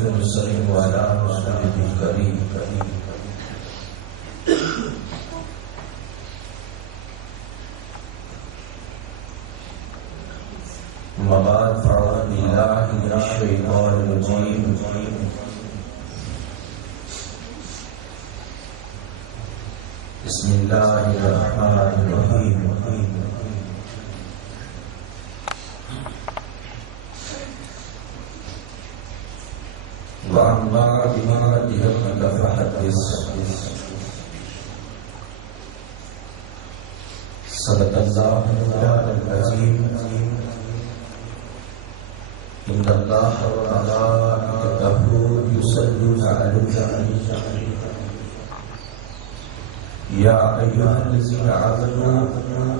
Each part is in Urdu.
وصلي وسلم على رسوله الكريم أما بعد فأعوذ بالله من الشيطان الرجيم بسم الله الرحمن الرحيم وأما بنعمة ربك فحدث صدق الله العظيم إن الله وملائكته يصلون على النبي يا أيها الذين آمنوا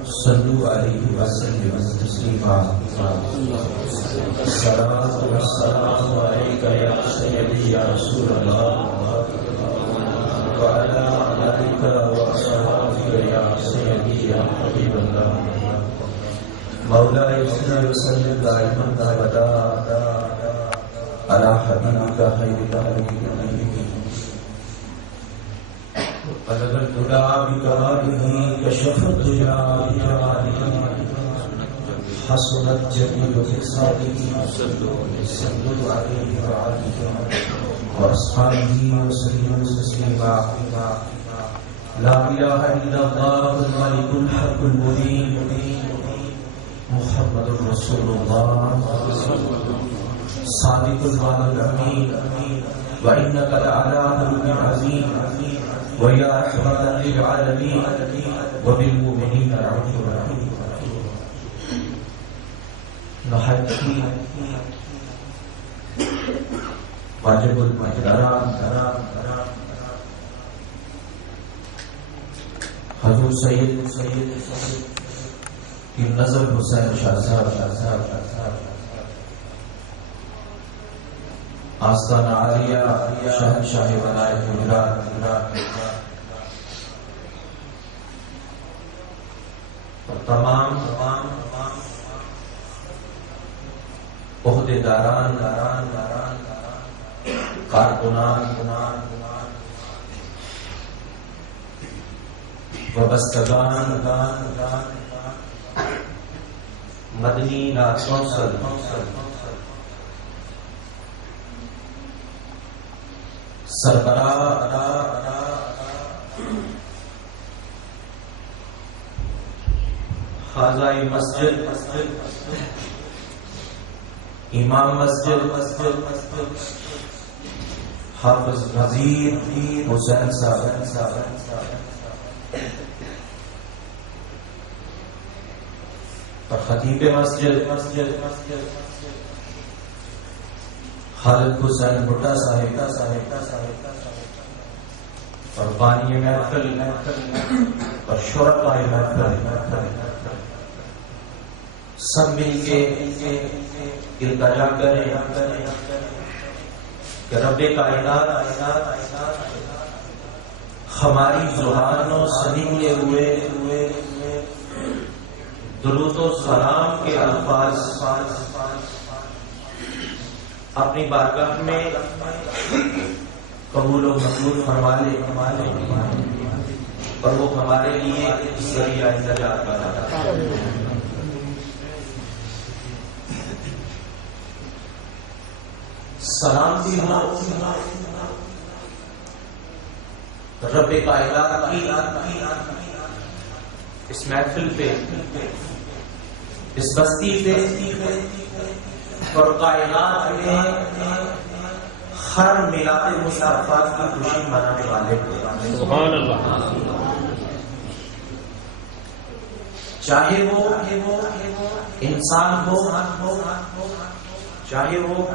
صلوا عليه وسلموا تسليما الصلاة والسلام عليك يا سيدي يا رسول الله وعلى آلك وأصحابك يا سيدي يا حبيب الله مولاي صل وسلم دائما أبدا على حبيبك خير الخلق بلغ الهدى بكماله كشف الدجى بجماله حسنت جميل خصاله صلوا عليه وعلى وأصحابه وسلم تسليما لا إله إلا الله الملك الحق المبين محمد رسول الله صادق الوعد الأمين وإنك لعلى خلق عظيم ويا رحمة للعالمين وبالمؤمنين رؤوف رحيم نحكي واجب الاحترام حضور سید کی نظر حسین شاہ صاحب آستانہ عالیہ شہنشاہ ولایت گجرات اور تمام عہدیداران کارکنان وابستگان مدنی نعت کونسل سربراہ خازائی مسجد امام مسجد حافظ نذیر حسین صاحب اور خطیب مسجد خالد حسین بھٹا صاحب اور بانی محفل اور شرکائے محفل سب مل کے التجا کریں کہ رب کائنات ہماری زبانوں سے نکلے ہوئے درود و سلام کے الفاظ اپنی بارگاہ میں قبول و مقبول فرما لے اور وہ ہمارے لیے ذریعہ نجات بنا دے۔ سلام بھی ہو رب کائنات کی اس محفل پہ، اس بستی پہ اور کائنات میں ہر میلاد مصطفیٰ کی خوشی منانے والے سبحان اللہ، چاہے وہ انسان ہو، چاہے وہ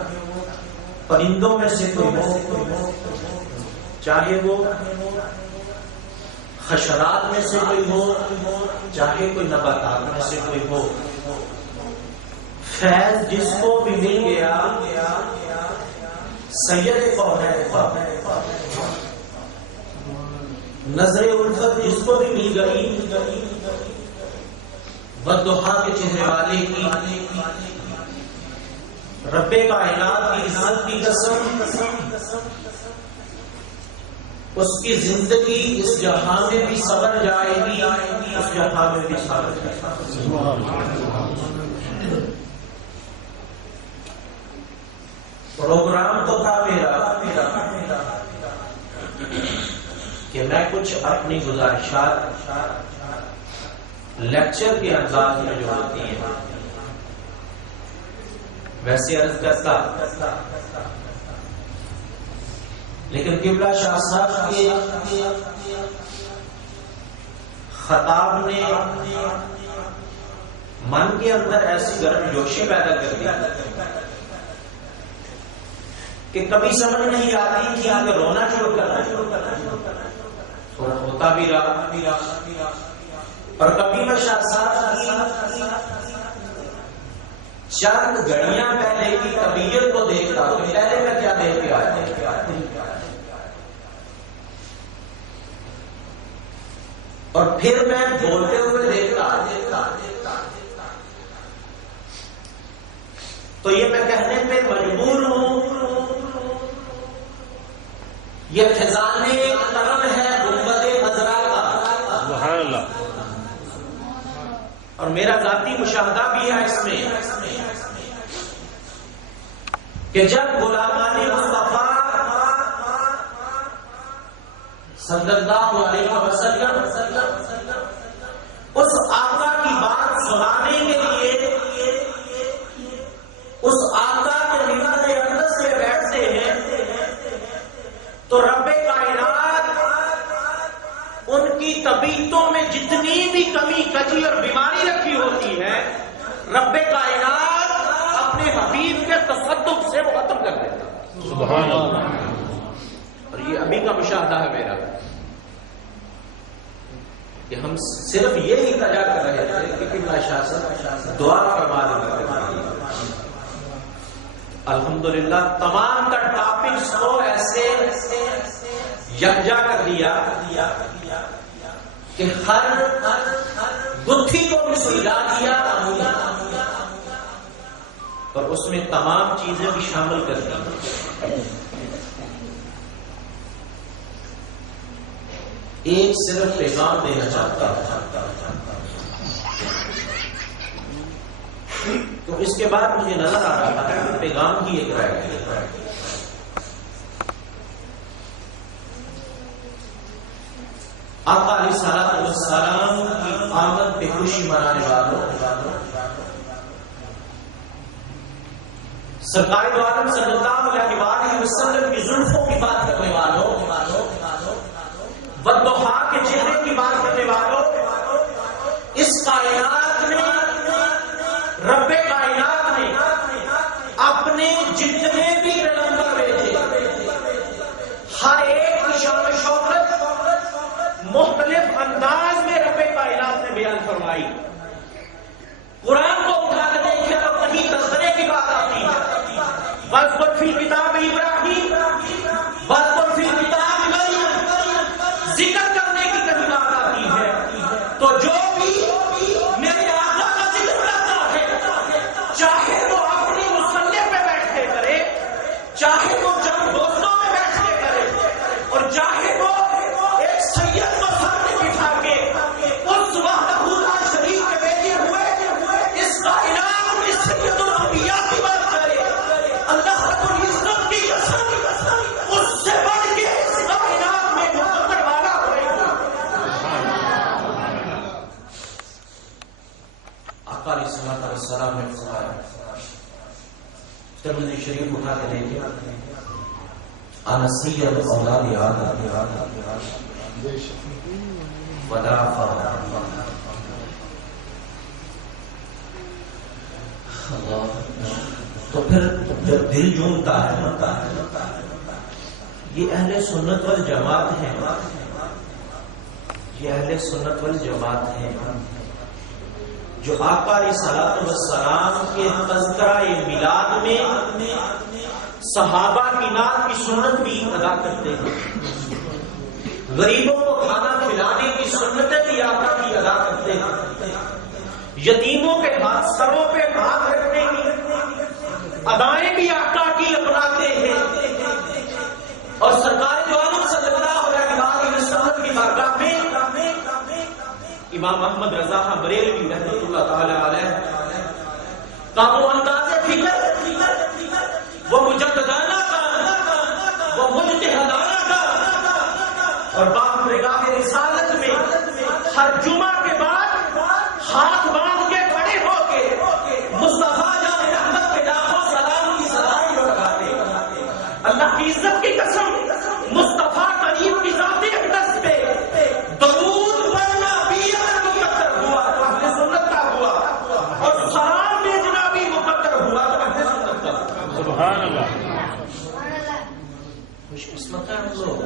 پرندوں میں سے کوئی ہو، چاہے وہ حشرات میں سے کوئی ہو، چاہے کوئی نباتات میں سے کوئی ہو، فیض جس کو بھی مل گیا سید کونین نظر الفت جس کو بھی مل گئی والضحیٰ کے چہرے والے کی رب کائنات کی عزت کی قسم، اس کی زندگی اس جہاں میں بھی سنور جائے گی، اس جہاں میں بھی سنور جائے گی۔ پروگرام تو تھا میرا کہ میں کچھ اپنی گزارشات لیکچر کے انداز میں جو ہوتی ہیں ویسے عرض کرتا، لیکن قبلہ شاہ صاحب کے خطاب نے من کے اندر ایسی گرم جوشی پیدا کر دی کہ کبھی سمجھ نہیں آتی کہ آگے رونا شروع کرنا اور ہوتا بھی رہا، اور کبھی میں شاہ صاحب کی چند گھڑیاں پہلے کی طبیعت کو دیکھتا ہوں، پہلے میں کیا دیکھ کے آیا، اور پھر میں بولتے ہوئے دیکھتا تو یہ میں کہنے پہ مجبور ہوں، یہ خزانے کرم ہے گنبد خضرا کا، سبحان اللہ، اور میرا ذاتی مشاہدہ بھی ہے اس میں کہ جب غلامان مصطفیٰ صلی اللہ علیہ وسلم اس آقا کی بات سنانے کے لیے اس آقا کے ممبر اقدس سے بیٹھتے ہیں تو رب کائنات ان کی طبیعتوں میں جتنی بھی کمی کجی اور بیماری رکھی ہوتی ہے رب کائنات اپنے حبیب کے تصدق سے وہ ختم کر دیتا، سبحان اللہ۔ اور یہ ابھی کا مشاہدہ ہے میرا کہ ہم صرف یہی التجا کر رہے تھے کہ قبلہ شاہ صاحب دعا فرما دیں۔ الحمدللہ تمام تر ٹاپکس کو ایسے یکجا کر دیا کہ ہر گتھی کو بھی سلجھا دیا اور اس میں تمام چیزیں بھی شامل کر دی۔ ایک صرف پیغام دینا چاہتا ہوں، تو اس کے بعد مجھے نظر آ رہا ہے کہ پیغام ہی ایک رہ گیا۔ آقا علیہ الصلوۃ والسلام کی آمد پہ خوشی منانے والوں، سرکار دو عالم صلی اللہ علیہ وآلہ وسلم کی زلفوں کی بات کرنے والوں، والضحیٰ کے چہرے کی بات کرنے والوں، اس کائنات میں رب کائنات نے اپنے جتنے بھی پیغمبر بھیجے ہر ایک کی شان و شوکت مختلف انداز میں رب کائنات نے بیان فرمائی۔ قرآن کو اٹھا کے دیکھیں تو کہیں تذکرے کی بات آتی ہے، واذکر فی کتاب ابراہیم واذکر فی کتاب مریم، ذکر کرنے کی کہیں بات آتی ہے تو جو بھی میرے آقا کا ذکر کرتا ہے چاہے وہ اپنی مصلی پہ بیٹھ کے کرے، چاہے وہ چند دوستوں میں بیٹھ کے کرے، اور چاہے وہ ایک سید کو سامنے بٹھا کے اس وحدہ لا شریک کے بیٹھے ہوئے اس کائنات میں سید الانبیاء کی بات کرے، اللہ رب العزت کی قسم اس سے بڑھ کے اس کائنات میں مقدر والا کوئی نہیں۔ آقا علیہ الصلوۃ والسلام نے فرمایا، ترمذی شریف اٹھا کے دیکھیں، انا سید اولاد آدم ولا فخر۔ تو پھر جب دل جھومتا ہے یہ اہل سنت والجماعت ہیں، یہ اہل سنت والجماعت ہیں جو آقا علیہ الصلوۃ والسلام کے تذکرہ میلاد میں صحابہ کی نعت کی سنت بھی ادا کرتے ہیں، غریبوں کو کھانا کھلانے کی سنتیں بھی آقا کی ادا کرتے ہیں، یتیموں کے سروں پہ ہاتھ رکھنے کی ادائیں بھی آقا کی اپناتے ہیں، اور سرکار دو عالم صلی اللہ علیہ وسلم کی بارگاہ میں امام احمد رضا بریلوی رحمۃ اللہ تعالی علیہ کا وہ انداز فکر، وہ مجددانہ کا، وہ مجتہدانہ کا، اور بارگاہ رسالت میں ہر جمعہ کے بعد ہاتھ باندھ کے کھڑے ہو کے مصطفیٰ جان رحمت کے لاکھوں سلام کی سلام لگاتے۔ اللہ کی عزت کی قسم، مصطفیٰ کریم کی ذات اقدس پہ درود پڑھنا بھی اگر مقدر ہوا تو اہل سنت کا ہوا، اور سلام بھیجنا بھی مقدر ہوا تو اہل سنت کا۔ سبحان اللہ۔ خوش قسمت ہے ہم لوگ،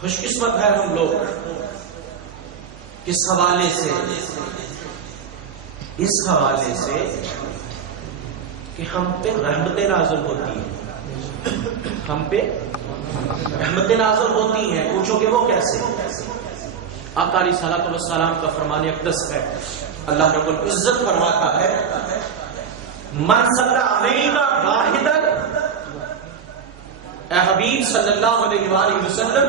خوش قسمت ہے ہم لوگ کس حوالے سے؟ اس حوالے سے کہ ہم پہ رحمتیں نازل ہوتی ہیں، ہم پہ رحمتیں نازل ہوتی ہیں۔ پوچھو کہ وہ کیسے؟ آقا علیہ الصلوۃ والسلام کا فرمان اقدس ہے، اللہ رب العزت فرماتا ہے من صلی علیہ واحدا، اے حبیب صلی اللہ علیہ وآلہ وسلم،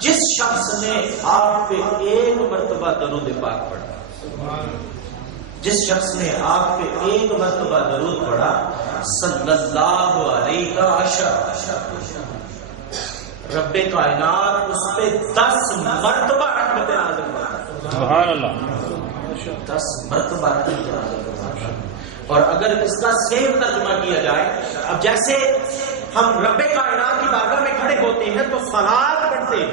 جس شخص نے آپ پہ ایک مرتبہ درود پاک پڑھا، جس شخص نے آپ پہ ایک مرتبہ درود پڑھا، صلی اللہ علیہ عشر، رب کائنات اس پہ 10 مرتبہ رحمت نازل کرتا ہے۔ سبحان اللہ۔ 10 مرتبہ رحمت نازل کرتا ہے۔ اور اگر اس کا سیم ترجمہ کیا جائے، اب جیسے ہم رب کائنات کی بارگاہ میں کھڑے ہوتے ہیں تو صلات پڑھتے ہیں،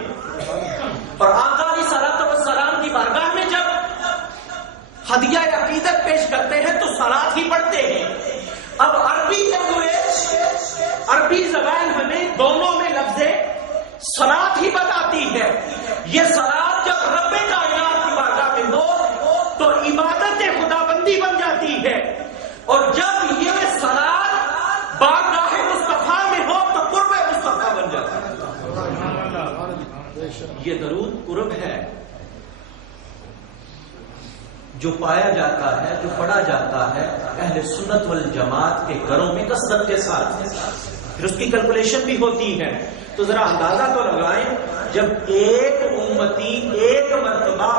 اور آقا علیہ الصلوۃ والسلام کی بارگاہ میں جب ہدیہ عقیدت پیش کرتے ہیں تو صلات ہی پڑھتے ہیں۔ اب عربی لینگویج، عربی زبان ہمیں دونوں میں لفظ صلات ہی بتاتی ہے۔ یہ صلات جب رب کائنات کی بارگاہ میں ہو تو عبادت خدا بندی بن جاتی ہے، اور جب یہ صلات بارگاہ مصطفیٰ میں ہو تو قرب مصطفیٰ بن جاتا ہے۔ یہ درود قرب ہے جو پایا جاتا ہے، جو پڑھا جاتا ہے اہل سنت والجماعت کے گھروں میں کثرت کے ساتھ، پھر اس کی کیلکولیشن بھی ہوتی ہے۔ تو ذرا اندازہ تو لگائیں، جب ایک امتی ایک مرتبہ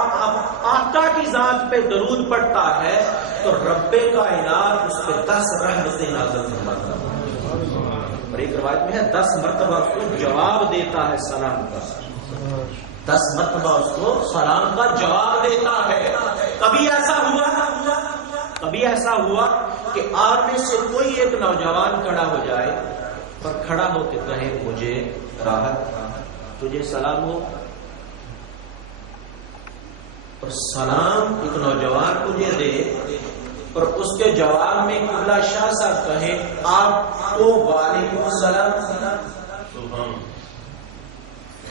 آقا کی ذات پہ درود پڑھتا ہے تو رب کائنات اس پہ 10 رحمتیں نازل فرماتا ہے، اور ایک روایت میں ہے 10 مرتبہ اس کو جواب دیتا ہے سلام کا، 10 مرتبہ اس کو سلام کا جواب دیتا ہے۔ کبھی ایسا ہوا کہ آپ میں سے کوئی ایک نوجوان کھڑا ہو جائے اور کھڑا ہو کے کہے مجھے راحت، تجھے سلام ہو، اور سلام ایک نوجوان تجھے دے اور اس کے جواب میں قبلہ شاہ صاحب کہے آپ کو وعلیکم السلام۔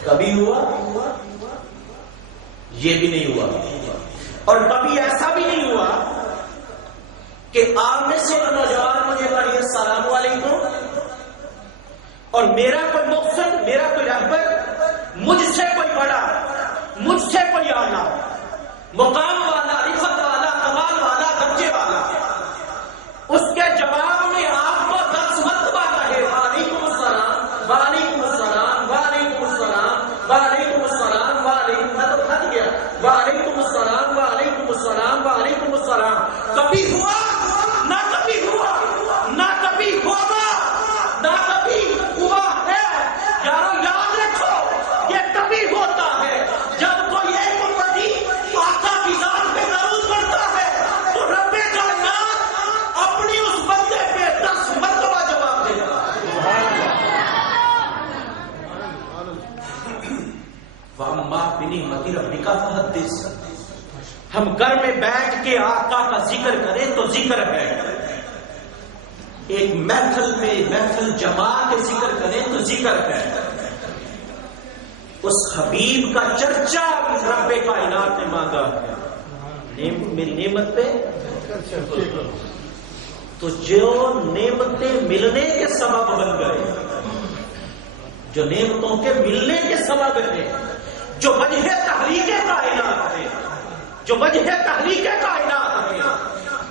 کبھی ہوا؟ یہ بھی نہیں ہوا۔ اور کبھی ایسا بھی نہیں ہوا کہ آپ میں سے نوجوان مجھے کہے السلام علیکم، اور میرا کوئی مقصد، میرا کوئی رہبر، مجھ سے کوئی بڑا، مجھ سے کوئی اعلیٰ، مقام والا، رفت والا، کمال والا، درجے والا، اس کے جواب میں آپ کو 10 مرتبہ کہے وعلیکم السلام، وعلیکم السلام، وعلیکم السلام، وعلیکم السلام، وعلیکم، میں تو تھک گیا، وعلیکم السلام، وعلیکم السلام، وعلیکم السلام۔ کبھی ہوا؟ نہ کبھی ہوا، نہ کبھی ہوگا، نہ کبھی ہوا ہے۔ یارو یاد رکھو، یہ کبھی ہوتا ہے جب کوئی ایک امتی آقا کی ذات پہ درود پڑھتا ہے تو رب کائنات اپنی اس بندے پہ 10 مرتبہ جواب دیتا ہے۔ وَأَمَّا بِنِعْمَتِ رَبِّكَ فَحَدِّثْ۔ ہم گھر میں بیٹھ کے آقا کا ذکر کریں تو ذکر ہے، ایک محفل میں محفل جما کے ذکر کریں تو ذکر ہے، اس حبیب کا چرچا رب کائنات نے مانگا ہے۔ میری نعمت پہ تو جو نعمتیں ملنے کے سبب بن گئے، جو نعمتوں کے ملنے کے سبب ہیں، جو وجہ تحریک کائنات ہے، جو وجہ تحریک کائنات ہے،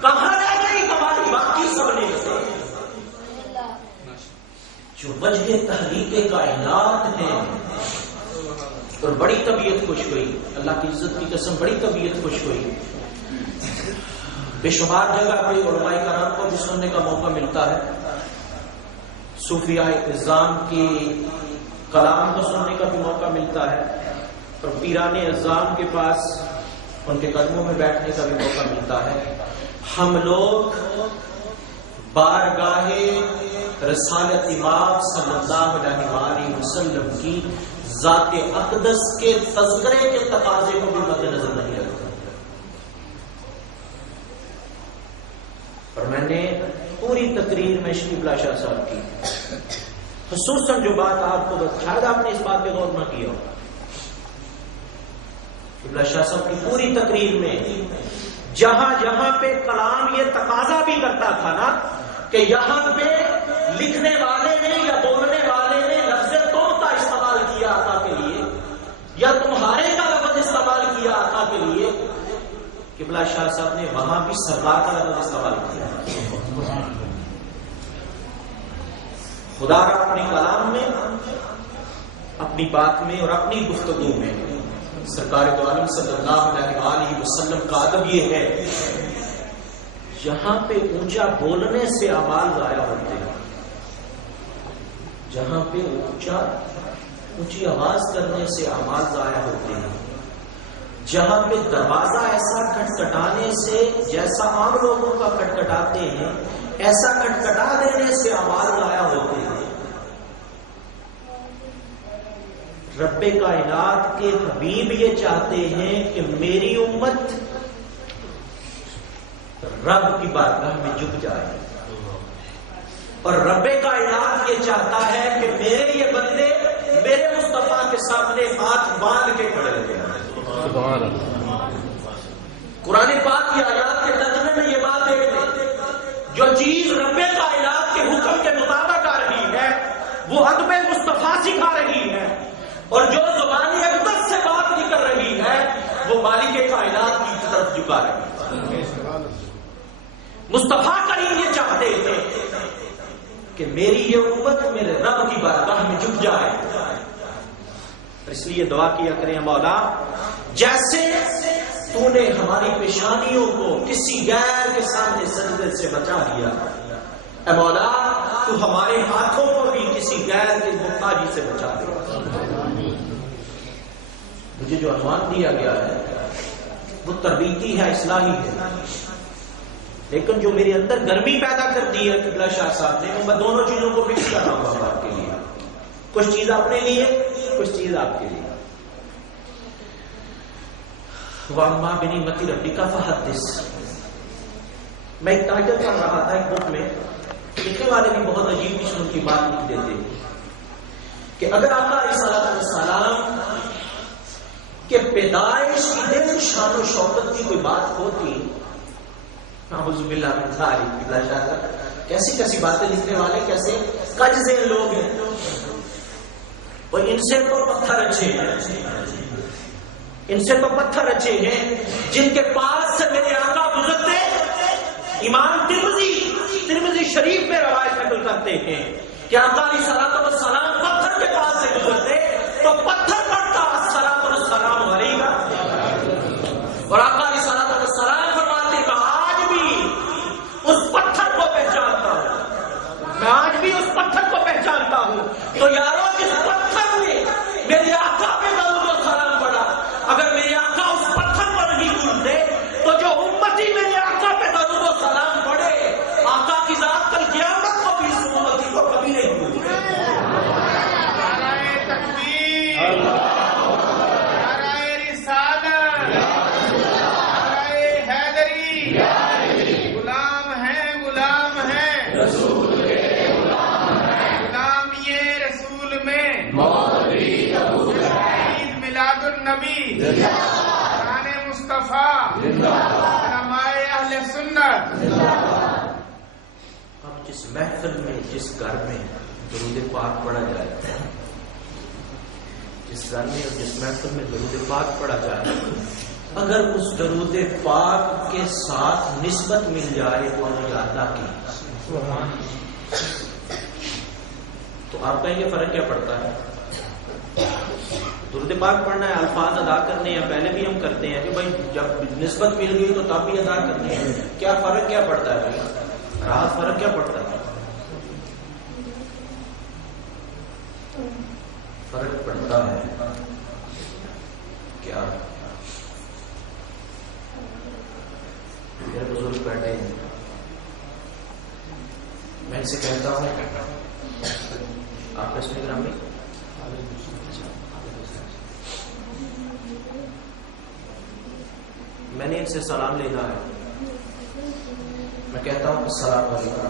کہاں رہ گئی ہماری باقی سب نے جو وجہ تحریک کائنات ہیں. اور بڑی طبیعت خوش ہوئی, اللہ کی عزت کی قسم بڑی طبیعت خوش ہوئی. بے شمار جگہ پہ علماء کرام کو بھی سننے کا موقع ملتا ہے, صوفیاء اعظام کی کلام کو سننے کا بھی موقع ملتا ہے, اور پیران اعظام کے پاس ان کے قدموں میں بیٹھنے کا بھی موقع ملتا ہے. ہم لوگ بارگاہ رسالت امام صلی اللہ علیہ وسلم کی ذات اقدس کے تذکرے کے تقاضے کو بھی مد نظر نہیں رکھتے. اور میں نے پوری تقریر میں شریف اللہ شاہ صاحب کی خصوصاً جو بات آپ کو شاید آپ نے اس بات پہ غور نہ کیا, شریف اللہ شاہ صاحب کی پوری تقریر میں جہاں جہاں پہ کلام یہ تقاضا بھی کرتا تھا نا کہ یہاں پہ لکھنے والے نے یا بولنے والے نے لفظ تم کا استعمال کیا آقا کے لیے, یا تمہارے کا لفظ استعمال کیا آقا کے لیے, قبلہ شاہ صاحب نے وہاں بھی سرکار کا لفظ استعمال کیا. خدا را اپنے کلام میں, اپنی بات میں اور اپنی گفتگو میں سرکار دو عالم صلی اللہ علیہ وسلم کا ادب یہ ہے, جہاں پہ اونچا بولنے سے اعمال ضائع ہوتے ہیں, جہاں پہ اونچی آواز کرنے سے اعمال ضائع ہوتے ہیں, جہاں پہ دروازہ ایسا کھٹکھٹانے سے جیسا عام لوگوں کا کھٹکھٹاتے ہیں ایسا کھٹکھٹا دینے سے اعمال ضائع ہوتے ہیں. رب کائنات کے حبیب یہ چاہتے ہیں کہ میری امت رب کی بارگاہ میں جھک جائے, اور رب کائنات یہ چاہتا ہے کہ میرے یہ بندے میرے مصطفیٰ کے سامنے ہاتھ باندھ کے کھڑے ہوئے ہیں. قرآن پاک کی آیات کے ترجمے میں یہ بات دیکھ لیں, جو چیز رب کائنات کے حکم کے مطابق آ رہی ہے وہ ادب مصطفیٰ سکھا رہی ہے, اور جو زبانی اقدس سے بات نکل رہی ہے وہ مالک کائنات کی طرف جھکا رہی ہے. مصطفیٰ کریم یہ چاہتے ہیں کہ میری یہ امت میرے رب کی بارگاہ میں جھک جائے. اس لیے دعا کیا کریں, مولا جیسے تو نے ہماری پیشانیوں کو کسی غیر کے سامنے سجدے سے بچا لیا, اے مولا تو ہمارے ہاتھوں کو بھی کسی غیر کی محتاجی سے بچا دے. مجھے جو عنوان دیا گیا ہے وہ تربیتی ہے, اصلاحی ہے, لیکن جو میرے اندر گرمی پیدا کر دی ہے قبلہ شاہ صاحب نے, میں دونوں چیزوں کو مکس کر رہا ہوں آپ کے لیے, کچھ چیز اپنے لیے کچھ چیز آپ کے لیے. وَأَمَّا بِنِعْمَتِ رَبِّكَ فَحَدِّثْ. میں ایک ٹائٹل پڑھ رہا تھا ایک بک میں, لکھنے والے بھی بہت عجیب قسم کی بات لکھ دیتے ہیں کہ اگر آقا علیہ السلام کہ پیدائش کی دن شان و شوکت کی کوئی بات ہوتی, اعوذ باللہ من ذالک, کیسی کیسی باتیں لکھنے والے, کیسے کجزے لوگ ہیں, اور ان سے تو پتھر اچھے ہیں, ان سے تو پتھر اچھے ہیں جن کے پاس سے میرے آقا گزرتے. امام ترمذی شریف میں روایت نقل کرتے ہیں کہ آقا علیہ السلام پتھر کے پاس سے گزرتے تو پتھر پڑتا السلام والسلام علیکہ, اور آقا علیہ السلام فرماتے کہ آج بھی اس پتھر کو پہچانتا ہوں, میں آج بھی اس پتھر کو پہچانتا ہوں. تو یارو جس پتھر نے میرے آقا پہ درود و سلام پڑا, اگر میرے آقا اس پتھر پر نہیں گزرتے تو جو امتی میرے آقا پہ درود و سلام پڑے, آقا کی ذات کل قیامت کو بھی اس امتی کو کبھی نہیں بھولے. نبی قرآن مصطفیٰ علماء اہل سنت. اب جس محفل میں جس گھر میں درود پاک پڑھا جائے, جس گھر میں اور جس محفل میں درود پاک پڑھا جائے, اگر اس درود پاک کے ساتھ نسبت مل جائے اولیاء اللہ کی تو آپ کہیں گے فرق کیا پڑتا ہے؟ درود پاک پڑھنا ہے، الفاظ ادا کرنے ہیں، پہلے بھی ہم کرتے ہیں کہ بھائی جب نسبت مل گئی تو تب بھی ادا کرنی ہے، کیا فرق کیا پڑتا ہے بھائی؟ راحت فرق کیا پڑتا ہے؟ فرق پڑتا ہے کیا؟ میرے بزرگ بیٹھے ہیں، میں ان سے کہتا ہوں آپ کا اسم گرامی، میں نے ان سے سلام لینا ہے، میں کہتا ہوں السلام علیکم،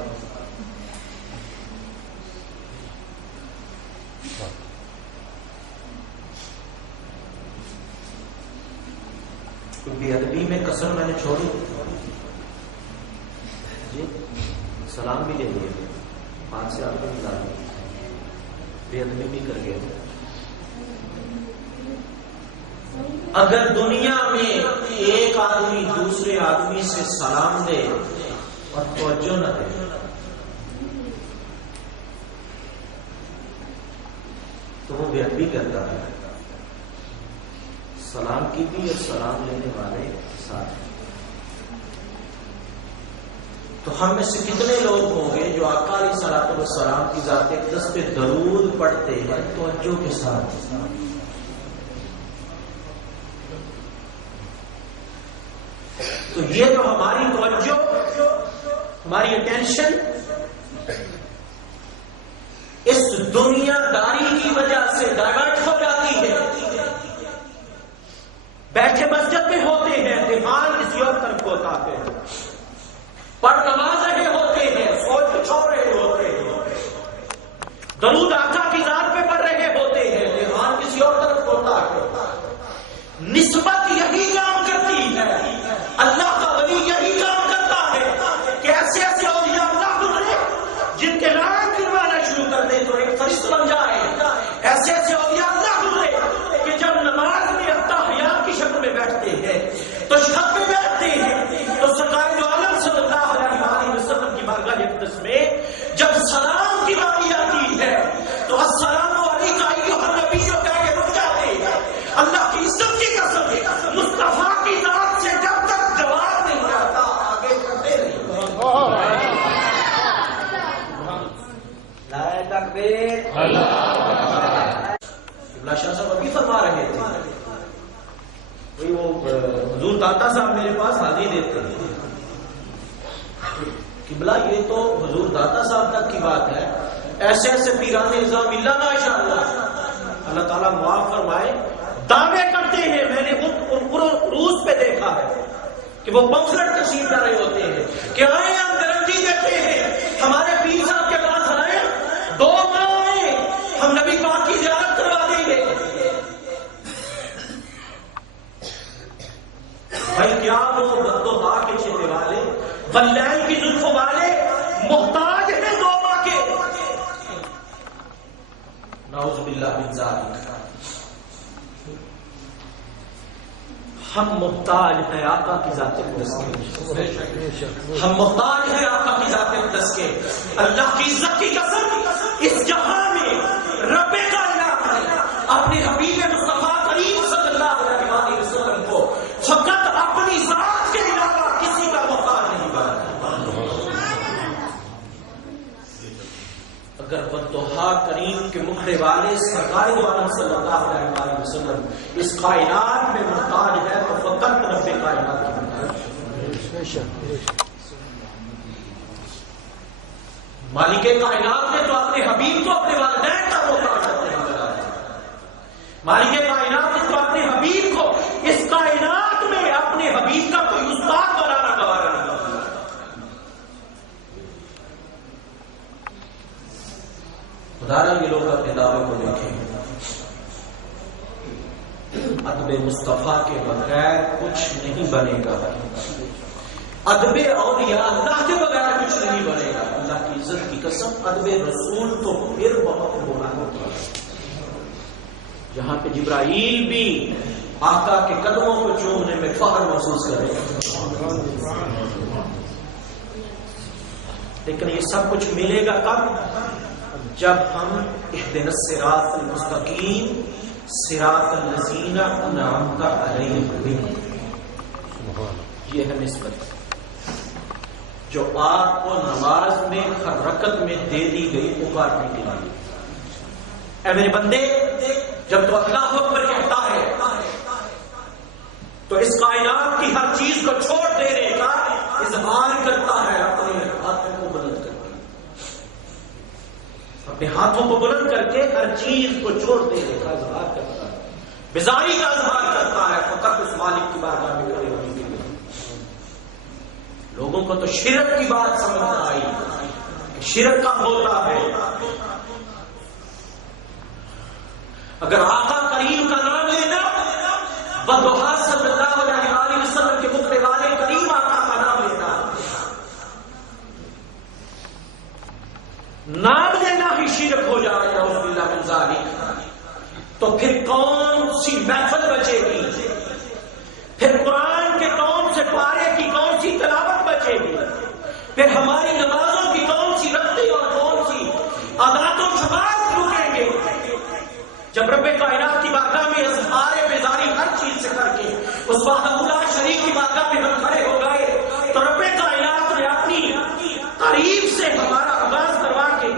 بے ادبی میں کسر میں نے چھوڑی جی، سلام بھی لے لیے، ہاتھ سے آپ کو ملا دیا، بے ادبی بھی کر گئے۔ اگر دنیا میں ایک آدمی دوسرے آدمی سے سلام دے اور توجہ نہ دے تو وہ بے ادبی کرتا ہے، سلام کی بھی اور سلام لینے والے ساتھ۔ تو ہم میں سے کتنے لوگ ہوں گے جو آقا علیہ الصلوۃ والسلام کی ذات اقدس پہ درود پڑھتے ہیں توجہ کے ساتھ؟ تو یہ جو ہماری توجہ، ہماری اٹینشن اس دنیا داری کی وجہ سے ڈائیورٹ ہو جاتی ہے، بیٹھے مسجد میں ہوتے ہیں، دماغ کسی اور طرف ہوتا ہے، پڑھ نماز رہے ہوتے ہیں، سوچ کچھ اور رہے ہوتے ہیں، درود آقا کی ذات پہ پڑھ رہے ہوتے ہیں، دماغ کسی اور طرف ہوتا ہے۔ نسبت یہی کام کرتی ہے، اللہ کا ولی یہی کام کرتا ہے کہ ایسے ایسے اولیاء اللہ گزرے جن کے نام گنوانا شروع کر دے تو ایک فرشت بن جائے، ایسے ایسے اولیاء اللہ گزرے کہ جب نماز میں التحیات کی شکل میں بیٹھتے ہیں تو چھت پہ بیٹھتے ہیں تو سرکار دو عالم صلی اللہ علیہ وسلم کی بارگاہ اقدس میں جب سلام کی باری آتی ہے تو السلام علیکم ایھا النبی کہہ کے رک جاتے ہیں۔ اللہ کی عزت کی قسم مصطفیٰ کی ذات سے جب تک جواب نہیں آتا آگے بڑھتے نہیں۔ نعرہ تکبیر، اللہ شاہ صاحب ابھی فرما رہے تھے، وہی وہ حضور داتا صاحب میرے پاس حاضری دیتے ہیں، قبلہ یہ تو حضور داتا صاحب تک کی بات ہے، ایسے ایسے پیران نظام اللہ ماشاءاللہ اللہ تعالیٰ معاف فرمائے دعوے کرتے ہیں۔ میں نے روس پہ دیکھا ہے کہ وہ پمفلٹ تشریف لا رہے ہوتے ہیں کہ آئے ہم گارنٹی دیتے ہیں، ہمارے پیر صاحب کے پاس آئے، 2 ماہ آئے، ہم نبی پاک کی زیارت کروا دیں گے۔ بھائی کیا وہ بددعا کے چہرے والے، بلیل کی زلفوں والے محتاج ہیں 2 ماہ کے؟ نعوذ باللہ من ذالک۔ ہم محتاج ہیں آقا کی ذات اقدس کے، ہم محتاج ہیں آقا کی ذات اقدس کے۔ اللہ کی عزت کی قسم اس جہاں میں رب کائنات نے اپنے حبیب مصطفیٰ کریم صلی اللہ علیہ وسلم کو فقط اپنی ذات کے علاوہ کسی کا محتاج نہیں بنایا۔ اگر بددعا کریم کے مکھڑے والے سرکار دو عالم صلی اللہ علیہ وسلم اس کائنات میں محتاج ہے تو فقط رب کائنات کی محتاج۔ مالک کائنات نے تو اپنے حبیب کو اپنے والدین کا محتاج بنایا، مالک کائنات نے تو اپنے حبیب کو اس کائنات میں اپنے حبیب کا کوئی استاد بنانا گوارا نہیں۔ خدا را یہ لوگ اپنے دعوے کو دیکھیں، ادب مصطفیٰ کے بغیر کچھ نہیں بنے گا، ادب اولیاء اللہ کے بغیر کچھ نہیں بنے گا۔ اللہ کی عزت کی قسم ادب رسول تو پھر بہت ہونا ہوتا ہے، جہاں پہ جبرائیل بھی آقا کے قدموں کو چومنے میں فخر محسوس کریں. لیکن یہ سب کچھ ملے گا کب؟ جب ہم اہدنا الصراط المستقیم صراط الذین انعمت علیہم، یہ ہے نسبت جو آپ کو نماز میں ہر رکعت میں دے دی گئی پکارنے کے لیے. اے میرے بندے، جب تو اللہ اکبر کہتا ہے تو اس کائنات کی ہر چیز کو چھوڑ دینے کا اظہار کرتا ہے اپنے ہاتھوں کو بلند کر کے. اپنے ہاتھوں کو بلند کر کے ہر چیز کو چھوڑ دینے کا اظہار کرتا ہے، بیزاری کا اظہار کرتا ہے فقط اس مالک کی بارگاہ میں کھڑے ہونے کے لیے. لوگوں کو تو شرک کی بات سمجھ نہ آئی کہ شرک کا ہوتا ہے. اگر آقا کریم کا نام لینا، بدوحا صلی اللہ علیہ وسلم کے مقبل والے کریم آقا کا نام لینا، نام لینا ہی شرک ہو جائے گا رسول اللہ من ذالک، تو پھر کون سی محفل بچے گی؟ پھر قرآن کے کون سے پارے کی کون سی تلاوت بچے گی؟ پھر ہماری نمازوں کی کون سی رکھتی اور کون سی عادات و شمار رکیں گے؟ جب رب کائنات کی بارگاہ میں اظہار بیزاری ہر چیز سے کر کے اس وحدہ لا شریک کی بارگاہ میں ہم کھڑے ہو گئے تو رب کائنات نے اپنی قریب سے ہمارا آغاز کروا کے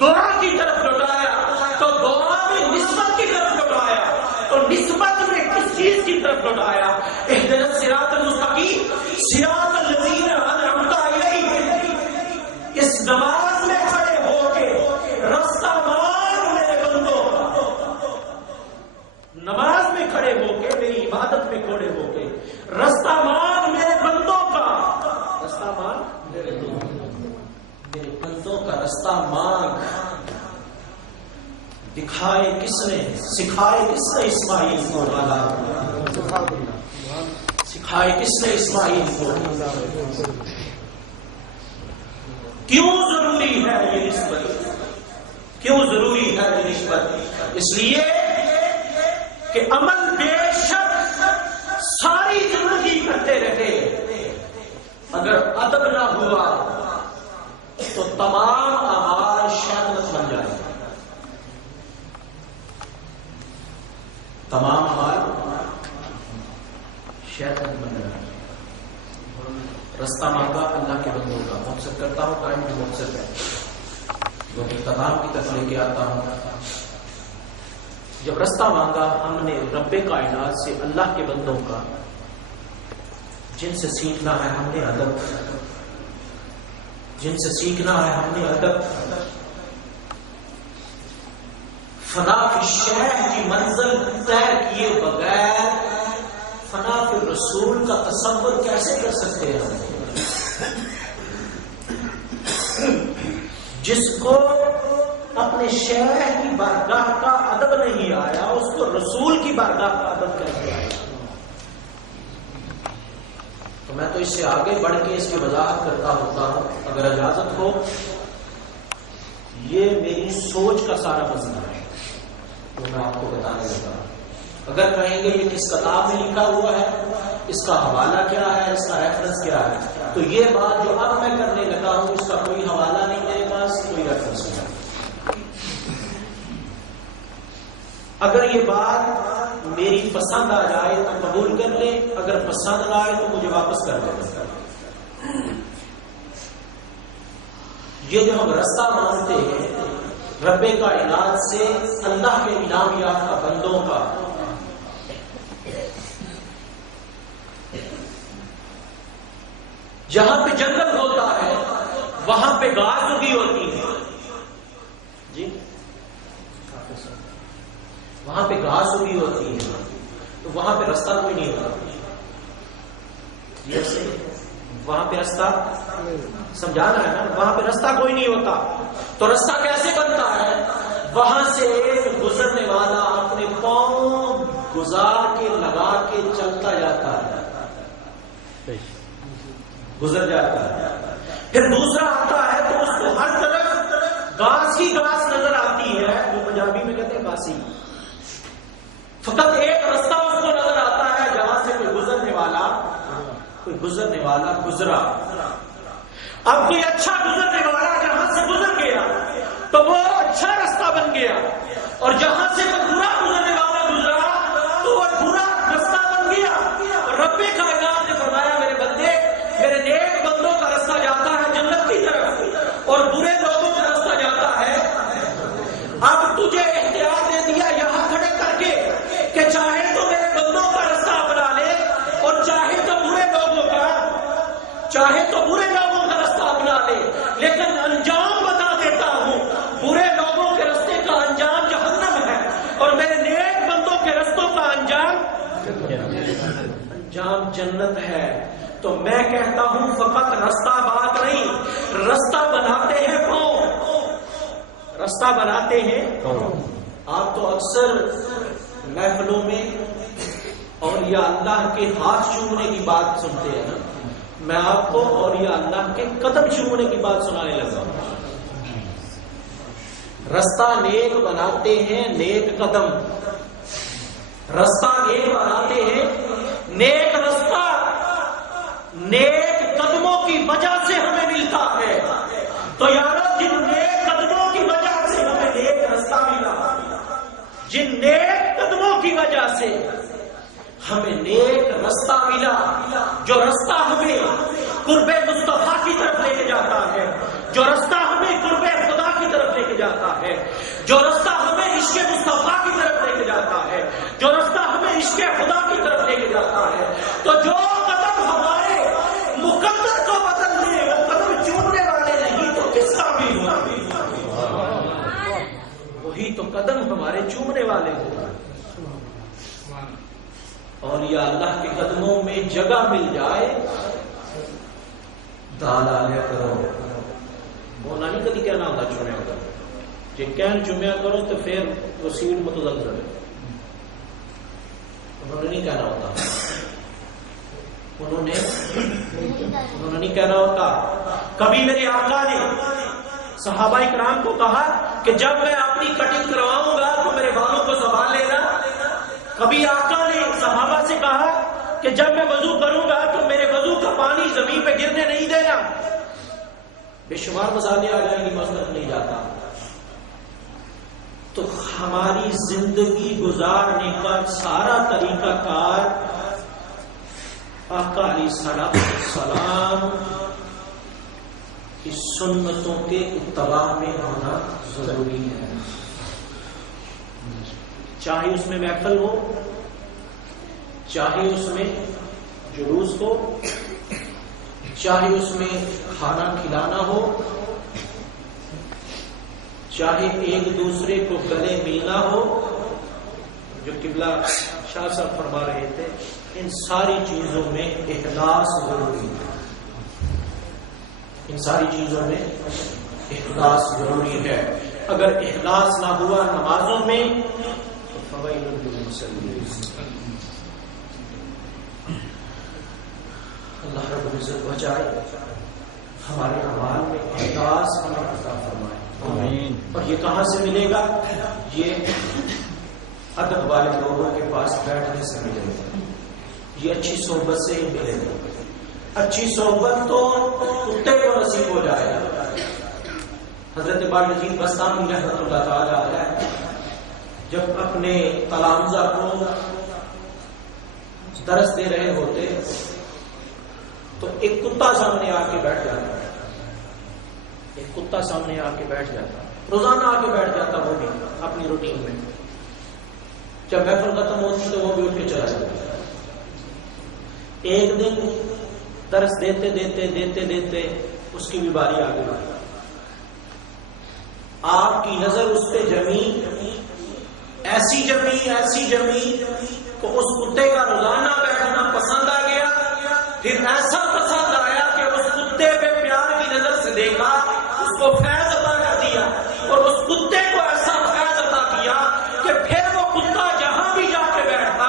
دعا کی طرف لوٹایا، تو دعا میں نسبت کی طرف لوٹایا، تو نسبت میں کس چیز کی طرف لوٹایا؟ اہدنا الصراط المستقیم صراط الذین انعمت علیہم. اس نماز میں کھڑے ہو کے رستہ مار میرے بندوں کا، نماز میں کھڑے ہو کے میری عبادت میں کھڑے ہو کے رستہ مار میرے بندوں کا، رستہ مار میرے بندوں کا رستہ مانگ. دکھائے کس نے، سکھائے کس نے اسماعیل کو؟ سکھائے کس نے اسماعیل کو؟ کیوں ضروری ہے یہ نسبت؟ کیوں ضروری ہے یہ نسبت؟ اس لیے کہ عمل بے شک ساری زندگی کرتے رہے، اگر ادب نہ ہوا تو تمام اعمال شیطنت بن جائے. تمام اعمال شیطنت بن جائے. رستہ مانگا اللہ کے بندوں کا. مقصد کرتا ہوں، ٹائم بھی مقصد ہے، جو اختتام کی طرف لے کے آتا ہوں. جب رستہ مانگا ہم نے رب کائنات سے، اللہ کے بندوں کا، جن سے سیکھنا ہے ہم نے ادب، جن سے سیکھنا ہے ہم نے ادب. فنا فی الشیخ کی منزل طے کیے بغیر فنا فی رسول کا تصور کیسے کر سکتے ہیں؟ جس کو اپنے شیخ کی بارگاہ کا ادب نہیں آیا، اس کو رسول کی بارگاہ کا ادب کیسے آیا؟ تو میں تو اس سے آگے بڑھ کے اس کی وضاحت کرتا ہوتا ہوں، اگر اجازت ہو. یہ میری سوچ کا سارا مسئلہ ہے جو میں آپ کو بتانے لگا. اگر کہیں گے یہ کس کتاب میں لکھا ہوا ہے، اس کا حوالہ کیا ہے، اس کا ریفرنس کیا ہے، تو یہ بات جو اب میں کرنے لگا ہوں اس کا کوئی حوالہ نہیں میرے پاس، کوئی ریفرنس نہیں. اگر یہ بات میری پسند آ جائے تو قبول کر لیں، اگر پسند نہ آئے تو مجھے واپس کر دیں. یہ جو ہم رستہ مانگتے ہیں رب کائنات سے، اللہ کے انعام یافتہ بندوں کا، جہاں پہ جنگل ہوتا ہے وہاں پہ گھاس اگی ہوتی ہے. جی وہاں پہ گھاس اگی ہوتی ہے تو وہاں پہ رستہ کوئی نہیں ہوتا. جیسے وہاں پہ رستہ سمجھانا ہے نا، وہاں پہ رستہ کوئی نہیں ہوتا تو رستہ کیسے بنتا ہے؟ وہاں سے ایک گزرنے والا اپنے پاؤں گزار کے لگا کے چلتا جاتا ہے، گزر جاتا ہے. پھر دوسرا آتا ہے تو اس کو ہر طرف گھاس ہی گھاس نظر آتی ہے، جو پنجابی میں کہتے ہیں گھاسی. فقط ایک رستہ اس کو نظر گزرنے والا گزرا. اب کوئی اچھا گزرنے والا جہاں سے گزر گیا تو وہ اچھا رستہ بن گیا، اور جہاں سے وہ برا گزرنے والا گزرا تو وہ برا رستہ بن گیا. رب کائنات نے فرمایا میرے بندے، میرے نیک بندوں کا رستہ جاتا ہے جنت کی طرف اور برے لوگوں کا رستہ جاتا ہے. اب تجھے اختیار دے دیا یہاں کھڑے کر کے کہ چاہے تو میرے بندوں کا رستہ اپنا لے اور چاہے تو برے لوگوں کا رستہ اپنا لے، لیکن انجام بتا دیتا ہوں، برے لوگوں کے رستے کا انجام جہنم ہے اور میرے نیک بندوں کے رستوں کا انجام جنت ہے. تو میں کہتا ہوں فقط رستہ بات نہیں، رستہ بناتے ہیں کون؟ رستہ بناتے ہیں. آپ تو اکثر محفلوں میں اور یا اللہ کے ہاتھ چومنے کی بات سنتے ہیں نا، میں آپ کو اور یا اللہ کے قدم چومنے کی بات سنانے لگا ہوں. رستہ نیک بناتے ہیں نیک قدم، رستہ نیک بناتے ہیں نیک رستہ نیک قدموں کی وجہ سے ہمیں ملتا ہے. تو یارو جن نیک قدموں کی وجہ سے ہمیں نیک رستہ ملا، جن نیک قدموں کی وجہ سے ہمیں نیک رستہ ملا، جو رستہ ہمیں قرب مصطفیٰ کی طرف لے کے جاتا ہے، جو رستہ ہمیں قرب خدا کی طرف لے کے جاتا ہے، جو رستہ ہمیں عشق مصطفیٰ کی طرف لے کے جاتا ہے، جو رستہ ہمیں عشق خدا کی طرف لے کے جاتا ہے. تو جو قدم ہمارے مقدر کو بدل دے وہ قدم چومنے والے نہیں تو کس کا بھی وہی تو قدم ہمارے چومنے والے ہوگا. اور یا اللہ کے قدموں میں جگہ مل جائے دالا لیا کرو. وہ نہیں کدی کہنا ہوتا چومیا ہوگا جی کہن چومیا کرو تو پھر وہ سیٹ متزلزل ہے. انہوں نے نہیں کہنا ہوتا، انہوں نے نہیں کہنا ہوتا. کبھی میرے آقا نے صحابہ کرام کو کہا کہ جب میں اپنی کٹنگ کرواؤں گا تو میرے بالوں کو سنبھال لینا. کبھی آقا نے صحابہ سے کہا کہ جب میں وضو کروں گا تو میرے وضو کا پانی زمین پہ گرنے نہیں دینا. بے شمار مسائل آ جائیں گی، مسلک نہیں جاتا. تو ہماری زندگی گزارنے کا سارا طریقہ کار آقا علیہ السلام کی سنتوں کے اتباع میں ہونا ضروری ہے. چاہے اس میں محفل ہو، چاہے اس میں جلوس ہو، چاہے اس میں کھانا کھلانا ہو، چاہے ایک دوسرے کو گلے ملنا ہو، جو قبلہ شاہ صاحب فرما رہے تھے، ان ساری چیزوں میں اخلاص ضروری ہے. ان ساری چیزوں میں اخلاص ضروری ہے. اگر اخلاص نہ ہوا نمازوں میں تو فوائد للمصلین. اللہ رب العزت بچائے، ہمارے اعمال میں اخلاص ہمیں عطا فرمائے. آمین. اور یہ کہاں سے ملے گا؟ یہ ادب والے لوگوں کے پاس بیٹھنے سے ملے گا، یہ اچھی صحبت سے ہی ملے گا. اچھی صحبت تو کتے کو نصیب ہو جائے گا. حضرت باجی بستانی رحمۃ اللہ تعالی علیہ جب اپنے تلامذہ کو درس دے رہے ہوتے تو ایک کتا سامنے آ کے بیٹھ جاتا، ایک کتا سامنے آ کے بیٹھ جاتا، روزانہ آ کے بیٹھ جاتا، وہ بھی اپنی روٹین میں. جب محفل ختم ہوتی تو وہ بھی اٹھ کے چلا جاتا. ایک دن درس دیتے دیتے دیتے دیتے اس کی بھی باری آ گئی. آپ کی نظر اس پہ جمی، ایسی جمی تو اس کتے کا روزانہ بیٹھنا پسند آ گیا. پھر ایسا پسند آیا کہ اس کتے پہ پیار کی نظر سے دیکھا، اس کو فیض عطا کر دیا، اور اس کتے کو ایسا فیض عطا کیا کہ پھر وہ کتا جہاں بھی جا کے بیٹھتا،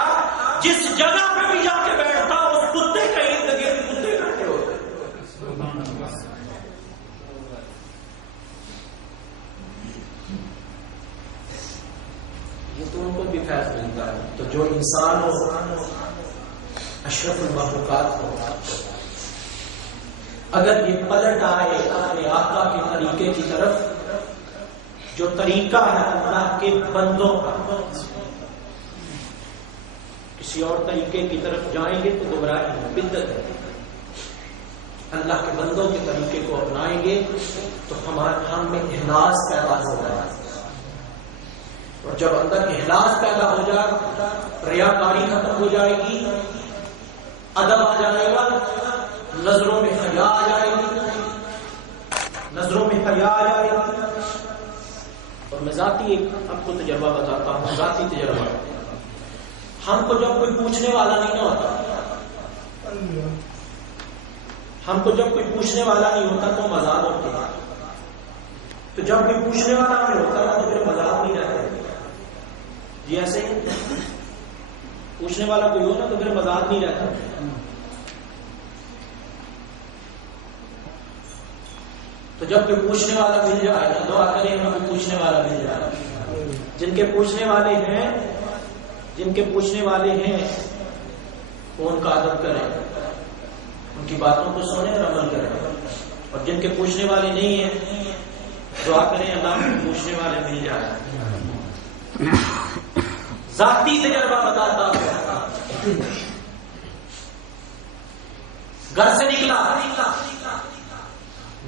جس جگہ پہ بھی جا کے بیٹھتا، اس کتے کے ارد گرد کتے بیٹھے ہوتے. یہ تو ان کو بھی فیض ملتا ہے. تو جو انسان ہو، اشرف المخلوقات ہو، اگر یہ پلٹ آئے اپنے آقا کے طریقے کی طرف، جو طریقہ ہے اللہ کے بندوں کا، کسی اور طریقے کی طرف جائیں گے تو گمراہی ہے، بدعت ہے۔ اللہ کے بندوں کے طریقے کو اپنائیں گے تو ہم میں اخلاص پیدا ہوگا، اور جب اندر اخلاص پیدا ہو جائے، ریاکاری ختم ہو جائے گی، ادب آ جائے گا، نظروں میں حیا آ جائے گی، نظروں میں حیا آ جائے گی۔ اور میں ذاتی ایک آپ کو تجربہ بتاتا ہوں، ذاتی تجربہ۔ ہم کو جب کوئی پوچھنے والا نہیں ہوتا، ہم کو جب کوئی پوچھنے والا نہیں ہوتا تو مذاق ہوتے ہیں، تو جب کوئی پوچھنے والا نہیں ہوتا تو پھر مذاق نہیں رہتے۔ جی ایسے ہی پوچھنے والا کوئی ہو نا تو پھر مذاق نہیں رہتا۔ تو جب کوئی پوچھنے والا مل جائے تو دعا کریں ہمیں کوئی پوچھنے والا مل جائے۔ جن کے پوچھنے والے ہیں، جن کے پوچھنے والے ہیں وہ ان کا ادب کریں، ان کی باتوں کو سنیں اور عمل کریں، اور جن کے پوچھنے والے نہیں ہیں دعا کریں اللہ کو پوچھنے والے مل جائے۔ ذاتی تجربہ بتاتا ہوں، گھر سے نکلا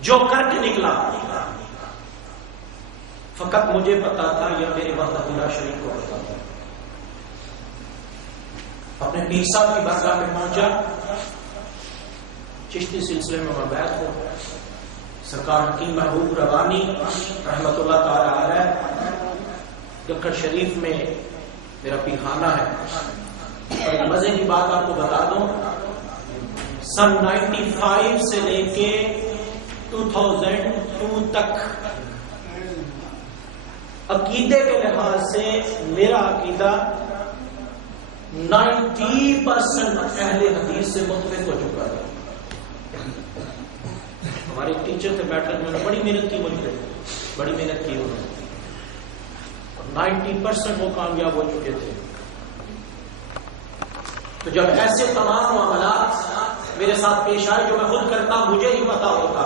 جو کر کے نکلا، فقط مجھے پتا تھا یا میرے وحدہ اللہ شریف کو پتا تھا۔ اپنے پیر صاحب کی بارگاہ میں پہنچا، چشتی سلسلے میں میں بیعت ہو، سرکار حکیم محبوب روانی رحمت اللہ تعالی علیہ دکن شریف میں میرا پیخانہ ہے۔ اور مزے کی بات آپ کو بتا دوں، سن 95 سے لے کے 2002 تک عقیدے کے لحاظ سے میرا عقیدہ 90% اہل حدیث سے متفق ہو چکا ہے۔ ہمارے ٹیچر تھے میٹرک میں، نے بڑی محنت کی، مجھے بڑی محنت کی انہوں نے، اور 90% وہ کامیاب ہو چکے تھے۔ تو جب ایسے تمام معاملات میرے ساتھ پیش آئے جو میں خود کرتا مجھے ہی پتا ہوتا،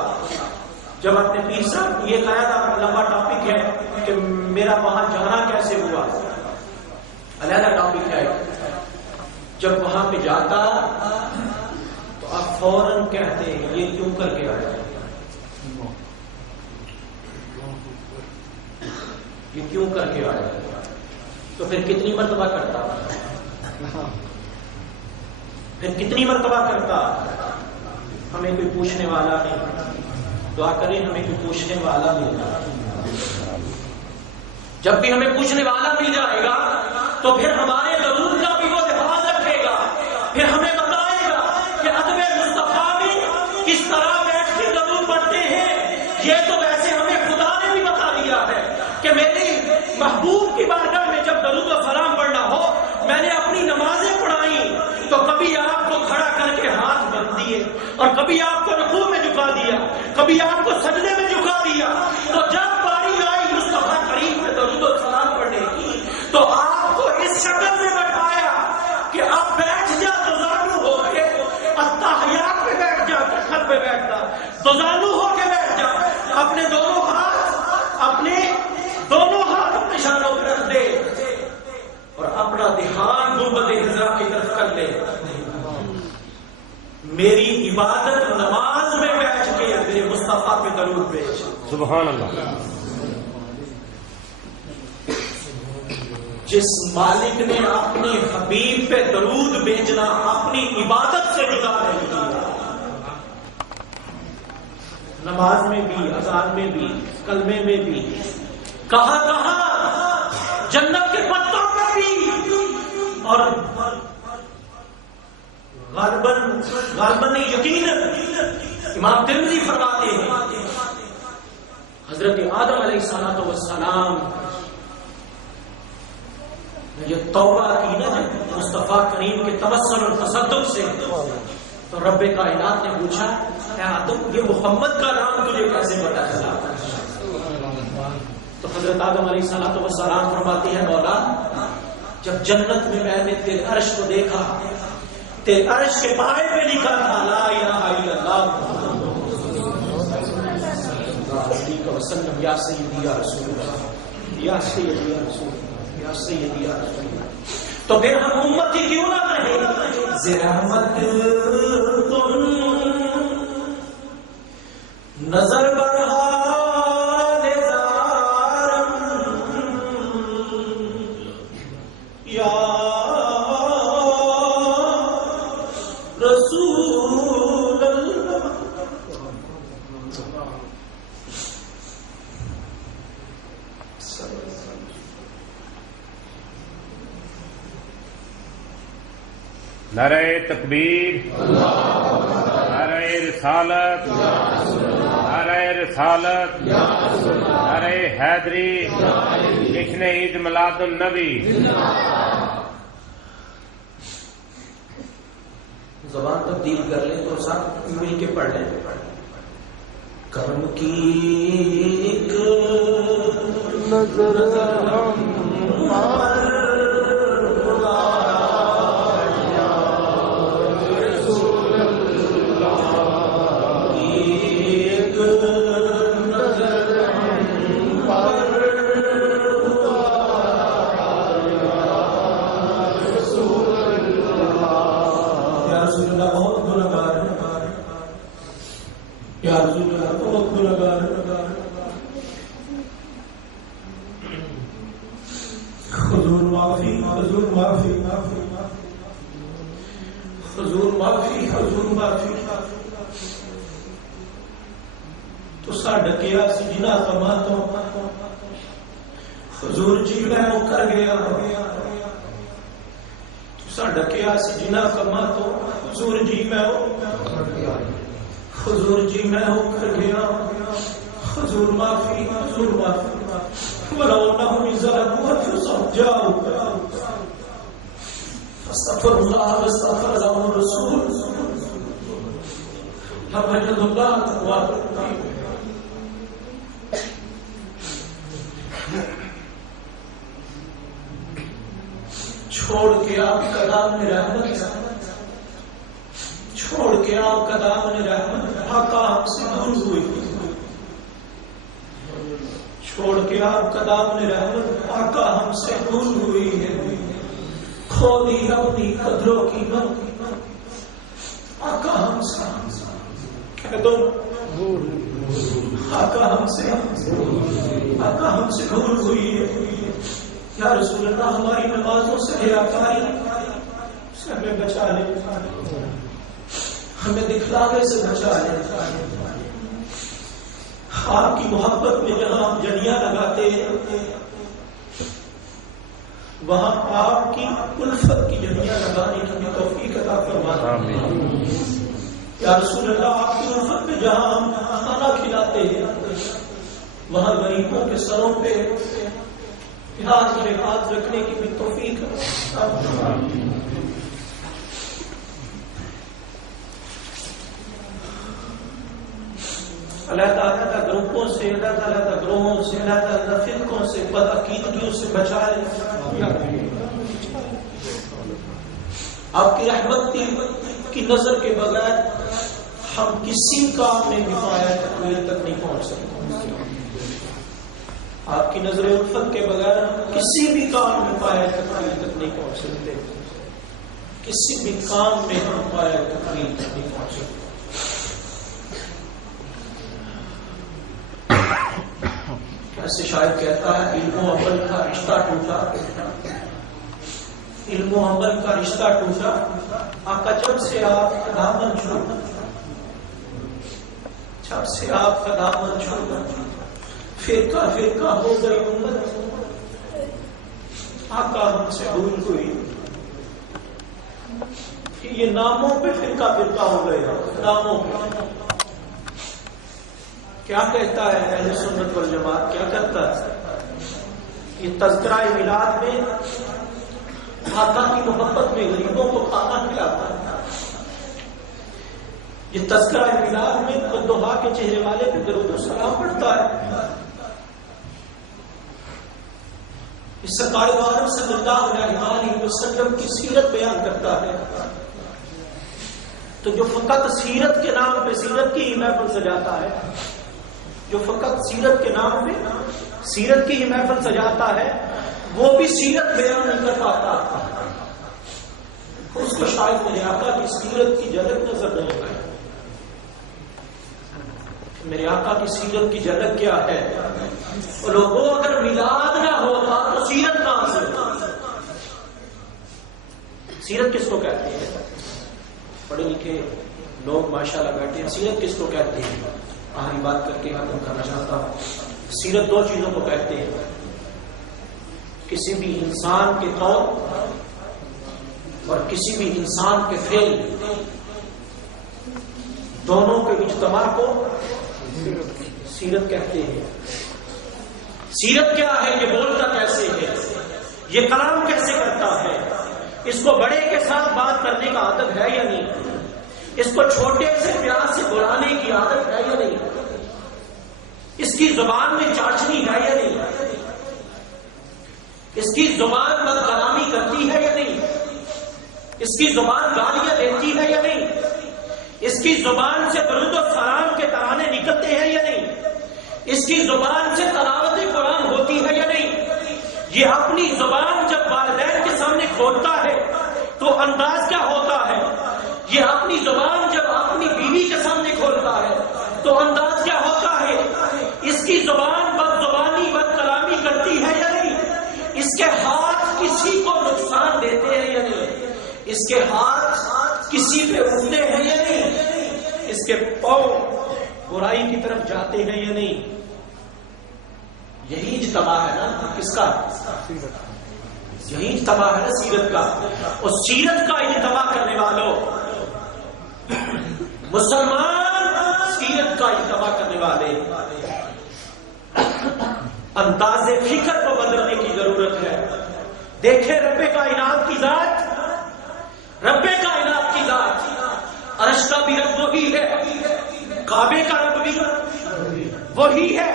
جب اپنے پیر صاحب یہ کہا تھا، لمبا ٹاپک ہے کہ میرا وہاں جانا کیسے ہوا، علیحدہ ٹاپک ہے۔ جب وہاں پہ جاتا تو آپ فوراً کہتے یہ کیوں کر کے آیا، یہ کیوں کر کے آیا، تو پھر کتنی مرتبہ کرتا، پھر کتنی مرتبہ کرتا۔ ہمیں کوئی پوچھنے والا نہیں، دعا کریں ہمیں کوئی پوچھنے والا مل جائے۔ جب بھی ہمیں پوچھنے والا مل جائے گا تو پھر ہمارے درود کا بھی وہ لحاظ رکھے گا، پھر ہمیں بتائے گا کہ ادب مصطفیٰ میں کس طرح بیٹھ کے درود پڑھتے ہیں۔ یہ تو ویسے ہمیں خدا نے بھی بتا دیا ہے کہ میری محبوب کی بارگاہ میں جب درود و سلام پڑھنا ہو، میں نے اپنی نمازیں پڑھائی تو کبھی آپ کو کھڑا کر کے ہاتھ بن دیے، اور کبھی آپ کو رکوع میں جھکا دیا، کبھی آپ کو سجدے میں جھکا دیا۔ تو جب باری آئی مصطفیٰ کریم میں درود و سلام پڑھنے کی تو آپ کو اس شکل میں بٹھایا کہ اب بیٹھ جا تزانو ہو کے، التحیات پہ بیٹھ جا، تشہد پہ بیٹھ جا، تزانو ہو کے بیٹھ جا، اپنے دونوں ہاتھ اپنے شانوں پہ رکھ دے اور اپنا دھیان گنبد خضرا کی طرف کر لے۔ میری عبادت نماز میں بیٹھ کے میرے مصطفیٰ پہ درود بھیج۔ سبحان اللہ۔ جس مالک نے اپنے حبیب پہ درود بھیجنا اپنی عبادت سے جدا نہیں کیا، نماز میں بھی، اذان میں بھی، کلمے میں بھی، کہاں جنت کے پتوں پر بھی، اور غالباً یقیناً امام ترمذی فرماتے ہیں حضرت آدم علیہ السلام نے جو توبہ کی نا مصطفیٰ کریم کے توسل اور تصدق سے، تو رب کائنات نے پوچھا اے آدم یہ محمد کا نام تجھے کیسے پتا چلا؟ تو حضرت آدم علیہ السلام فرماتے ہیں مولا جب جنت میں میں نے تیرے عرش کو دیکھا، تیرے عرش کے پائے پہ لکھا تھا لا الہ الا اللہ، وسلم یا سیدی یا رسول اللہ، یا سیدی یا رسول اللہ، یا سیدی یا رسول اللہ. تو پھر ہم امتی کیوں نہ کہیں زحمت تم نظر برحال زارم یا رسول اللہ. نعرہ تکبیر، نعرہ رسالت، نعرہ رسالت، نعرہ حیدری، جشن عید میلاد النبی. زبان تبدیل کر لیں تو ساتھ مل کے پڑھ لیں. کرم کی ایک نظر ہم پر حضور معافی تو سا ڈکیا سی جنا کما تو حضور جی میں وہ کر گیا تو سا ڈکیا سی جنا کما تو حضور جی میں وہ حضور جی میں وہ کر گیا. حضور معافی ولو انهم ظلموا انفسهم جاءوك فاستغفر الله واستغفر لهم الرسول لوجدوا الله توابا رحيما. چھوڑ کے آپ کا دامن رحمت، چھوڑ کے آپ کا دامن رحمت آقا ہم سے دور ہوئی. چھوڑ کے آپ کا دامن رحمت آقا ہم سے دور ہوئی ہے. کھو دی اپنی قدروں کی مت آقا ہم سے کہہ دو آقا ہم سے دور ہوئی ہے. یا رسول اللہ ہماری نمازوں سے ریاکاری سے ہمیں بچا لے، ہمیں دکھلاوے سے بچا لے. آپ کی محبت میں جہاں ہم جڑیاں لگاتے ہیں وہاں آپ کی الفت کی جڑیاں لگانے کی توفیق عطا فرمائے. یا رسول اللہ آپ کی الفت میں جہاں ہم کھانا کھلاتے ہیں وہاں غریبوں کے سروں پہ ہاتھ رکھنے کی بھی توفیق عطا فرمائے. اللہ تعالیٰ گروپوں سے، اللہ تعالیٰ گروہوں سے، اللہ تعالیٰ فرقوں سے، بدعقیدگیوں سے بچائے. آپ کی رحمت کی نظر کے بغیر ہم کسی کام میں بھی پایا تکمیل تک نہیں پہنچ سکتے. آپ کی نظر الفت کے بغیر ہم کسی بھی کام میں پایا تکمیل تک نہیں پہنچ سکتے. کسی بھی کام میں ہم پایا تکمیل تک نہیں پہنچ سکتے. ایسے شاید کہتا ہے علم و عمل کا رشتہ ٹوٹا، علم و عمل کا رشتہ ٹوٹا، آقا جب سے آپ کا دامن چھوڑا، جب سے آپ کا دامن چھوڑا فرقہ فرقہ ہو گئی امت. آقا ہم سے دور ہوئی. یہ ناموں پہ فرقہ فرقہ ہو گیا، ناموں پہ. کیا کہتا ہے اہل سنت والجماعت؟ کیا کرتا ہے؟ یہ تذکرہ میلاد میں آقا کی محبت میں غریبوں کو کھانا کھلاتا ہے. یہ تذکرہ میلاد میں بددعا کے چہرے والے پہ درود و سلام پڑھتا ہے. اس سرکار عالم صلی اللہ علیہ وسلم کی سیرت بیان کرتا ہے. تو جو فقط سیرت کے نام پہ سیرت کی محفل سجاتا ہے جو فقط سیرت کے نام پہ سیرت کی ہی محفل سجاتا ہے، وہ بھی سیرت بیان نہیں کر پاتا، اس کو شاید میرے آقا کی سیرت کی جھلک نظر نہیں آئی۔ میرے آقا کی سیرت کی جھلک کیا ہے؟ لوگوں اگر میلاد نہ ہوتا تو سیرت کہاں سے؟ سیرت کس کو کہتے ہیں؟ پڑھے لکھے لوگ ماشاءاللہ بیٹھے ہیں، سیرت کس کو کہتے ہیں؟ آخری بات کر کے ختم کرنا چاہتا ہوں۔ سیرت دو چیزوں کو کہتے ہیں، کسی بھی انسان کے طور اور کسی بھی انسان کے فعل، دونوں کے اجتماع کو سیرت کہتے ہیں۔ سیرت کیا ہے؟ یہ بولتا کیسے ہے، یہ کلام کیسے کرتا ہے، اس کو بڑے کے ساتھ بات کرنے کا عادت ہے یا نہیں، اس کو چھوٹے سے پیار سے بلانے کی عادت ہے یا نہیں، اس کی زبان میں چاچنی ہے یا نہیں، اس کی زبان بد کلامی کرتی ہے یا نہیں، اس کی زبان گالیاں دیتی ہے یا نہیں، اس کی زبان سے درود و سلام کے ترانے نکلتے ہیں یا نہیں، اس کی زبان سے تلاوت قرآن ہوتی ہے یا نہیں۔ یہ اپنی زبان جب والدین کے سامنے کھولتا ہے تو انداز کیا ہوتا ہے، یہ اپنی زبان جب اپنی بیوی کے سامنے کھولتا ہے تو انداز کیا ہوتا ہے، اس کی زبان بد زبانی بد کلامی کرتی ہے یا نہیں، اس کے ہاتھ کسی کو نقصان دیتے ہیں یا نہیں، اس کے ہاتھ کسی پہ اٹھتے ہیں یا نہیں، اس کے پاؤں برائی کی طرف جاتے ہیں یا نہیں۔ یہی اجتماع ہے نا کس کا؟ یہی اجتماع ہے نا سیرت کا۔ اور سیرت کا اجتماع کرنے والوں، مسلمان سیرت کا اجتماع کرنے والے، انداز فکر کو بدلنے کی ضرورت ہے۔ دیکھیں رب کائنات کی ذات، رب کائنات کی ذات، عرش کا بھی رب وہی ہے، کعبے کا رب بھی وہی ہے،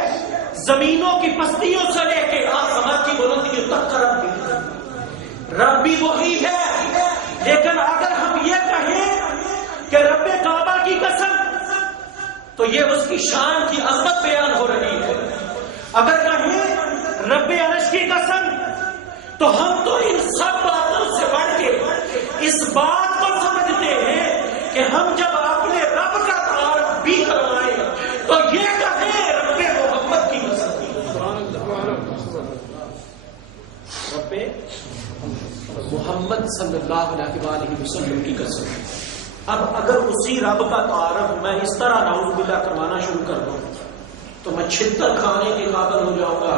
زمینوں کی پستیوں سے لے کے آسمان کی بلندیوں تک کا رب بھی وہی ہے۔ لیکن اگر ہم یہ کہیں کہ رب کعبہ کی قسم تو یہ اس کی شان کی عظمت بیان ہو رہی ہے، اگر کہیں رب عرش کی قسم تو ہم تو ان سب باتوں سے بڑھ کے اس بات کو سمجھتے ہیں کہ ہم جب اپنے رب کا تعارف بھی کروائیں تو یہ کہیں رب محمد کی قسم، رب محمد صلی اللہ علیہ وآلہ وسلم کی قسم۔ اب اگر اسی رب کا تعارف میں اس طرح نعوذ باللہ کروانا شروع کر دوں تو میں چھتر کھانے کے قابل ہو جاؤں گا۔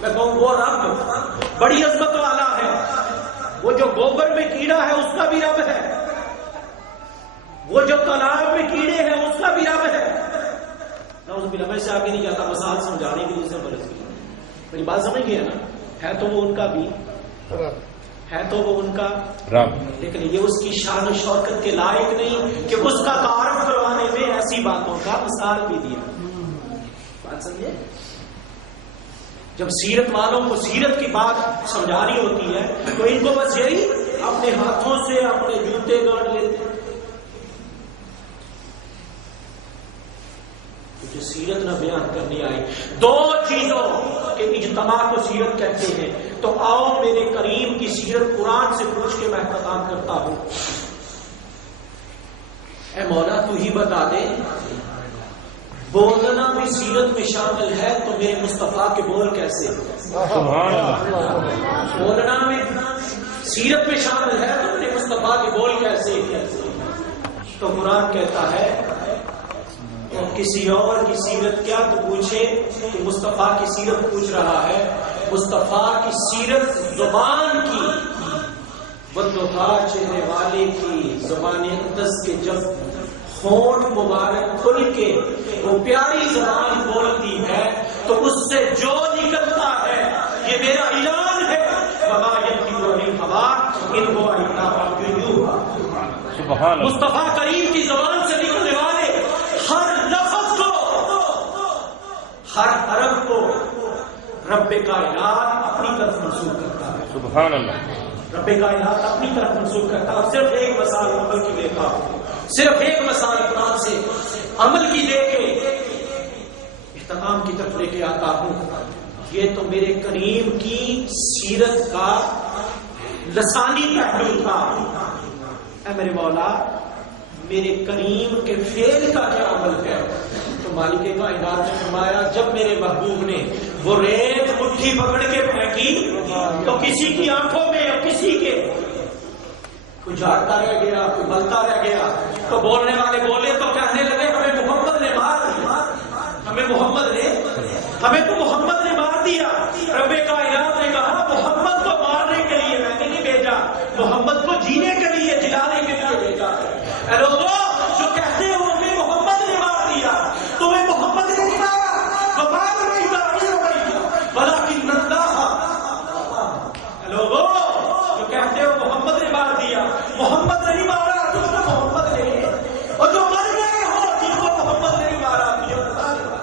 میں کہوں وہ رب بڑی عظمت والا ہے، وہ جو گوبر میں کیڑا ہے اس کا بھی رب ہے، وہ جو تالاب میں کیڑے ہیں اس کا بھی رب ہے۔ نعوذ باللہ، میں سے آگے نہیں جاتا، مثال سمجھانے کے لیے سے برس گئی، میری بات سمجھ گیا نا؟ ہے تو وہ ان کا بھی ہے، تو وہ ان کا رب، لیکن یہ اس کی شان و شوکت کے لائق نہیں کہ اس کا تعارف کروانے میں ایسی باتوں کا مثال بھی دیا۔ بات سمجھے؟ جب سیرت والوں کو سیرت کی بات سمجھانی ہوتی ہے تو ان کو بس یہی اپنے ہاتھوں سے اپنے جوتے گاڑ لیتے ہیں، کیونکہ سیرت نہ بیان کرنی آئی۔ دو چیزوں کے اجتماع کو سیرت کہتے ہیں۔ تو آؤ میرے کریم کی سیرت قرآن سے پوچھ کے میں اختتام کرتا ہوں۔ اے مولا تو ہی بتا دے، بولنا بھی سیرت میں شامل ہے تو میرے مصطفیٰ کے بول کیسے؟ سبحان اللہ۔ بولنا میں سیرت میں شامل ہے تو میرے مصطفیٰ کے بول کیسے؟ تو قرآن کہتا ہے اور کسی اور کی سیرت کیا تو پوچھے کہ مصطفیٰ کی سیرت پوچھ رہا ہے۔ مصطفیٰ کی سیرت زبان کی، والضحیٰ چہرے والے کی زبان اقدس کے جب ہونٹ مبارک کھل کے وہ پیاری زبان بولتی ہے تو اس سے جو نکلتا ہے یہ میرا اعلان ہے، وما ينطق عن الهوى ان هو الا وحی یوحی۔ سبحان اللہ۔ مصطفیٰ کریم کی زبان سے نکلنے والے ہر لفظ کو، ہر حرف کو رب کائنات اپنی طرف منسوخ کرتا ہے۔ سبحان اللہ۔ رب کائنات اپنی طرف منسوخ کرتا ہے۔ اور صرف ایک مثال عمل کی دیتا ہوں، صرف ایک مثال قرآن سے عمل کی دے کے پیغام کی طرف لے کے آتا ہوں، یہ تو میرے کریم کی سیرت کا لسانی پہلو تھا۔ اے میرے مولا، میرے کریم کے فعل کا کیا عمل ہے؟ تو مالک کائنات نے فرمایا جب میرے محبوب نے وہ ریت مٹھی پکڑ کے پھینکی تو کسی کی آنکھوں میں اور کسی کے کوئی جھاڑتا رہ گیا، کوئی ملتا رہ گیا، تو بولنے والے بولے تو کہنے لگے ہمیں محمد نے مار دیا، ہمیں تو محمد نے مار دیا۔ رب کائنات نے کہا محمد کو مارنے کے لیے میں نے نہیں بھیجا، محمد کو جینے کے لیے، جلانے کے لیے بھیجا۔ اے لوگوں جو کہتے ہیں ہمیں محمد نے مار دیا، تمہیں محمد نے نہیں مارا، ولیکن اللہ۔ اے لوگوں جو کہتے ہو محمد نے مار دیا، محمد نے نہیں مارا، تم کو محمد نے، اور جو مر گئے ہو جن کو محمد نے نہیں مارا تجھے بتا دیا۔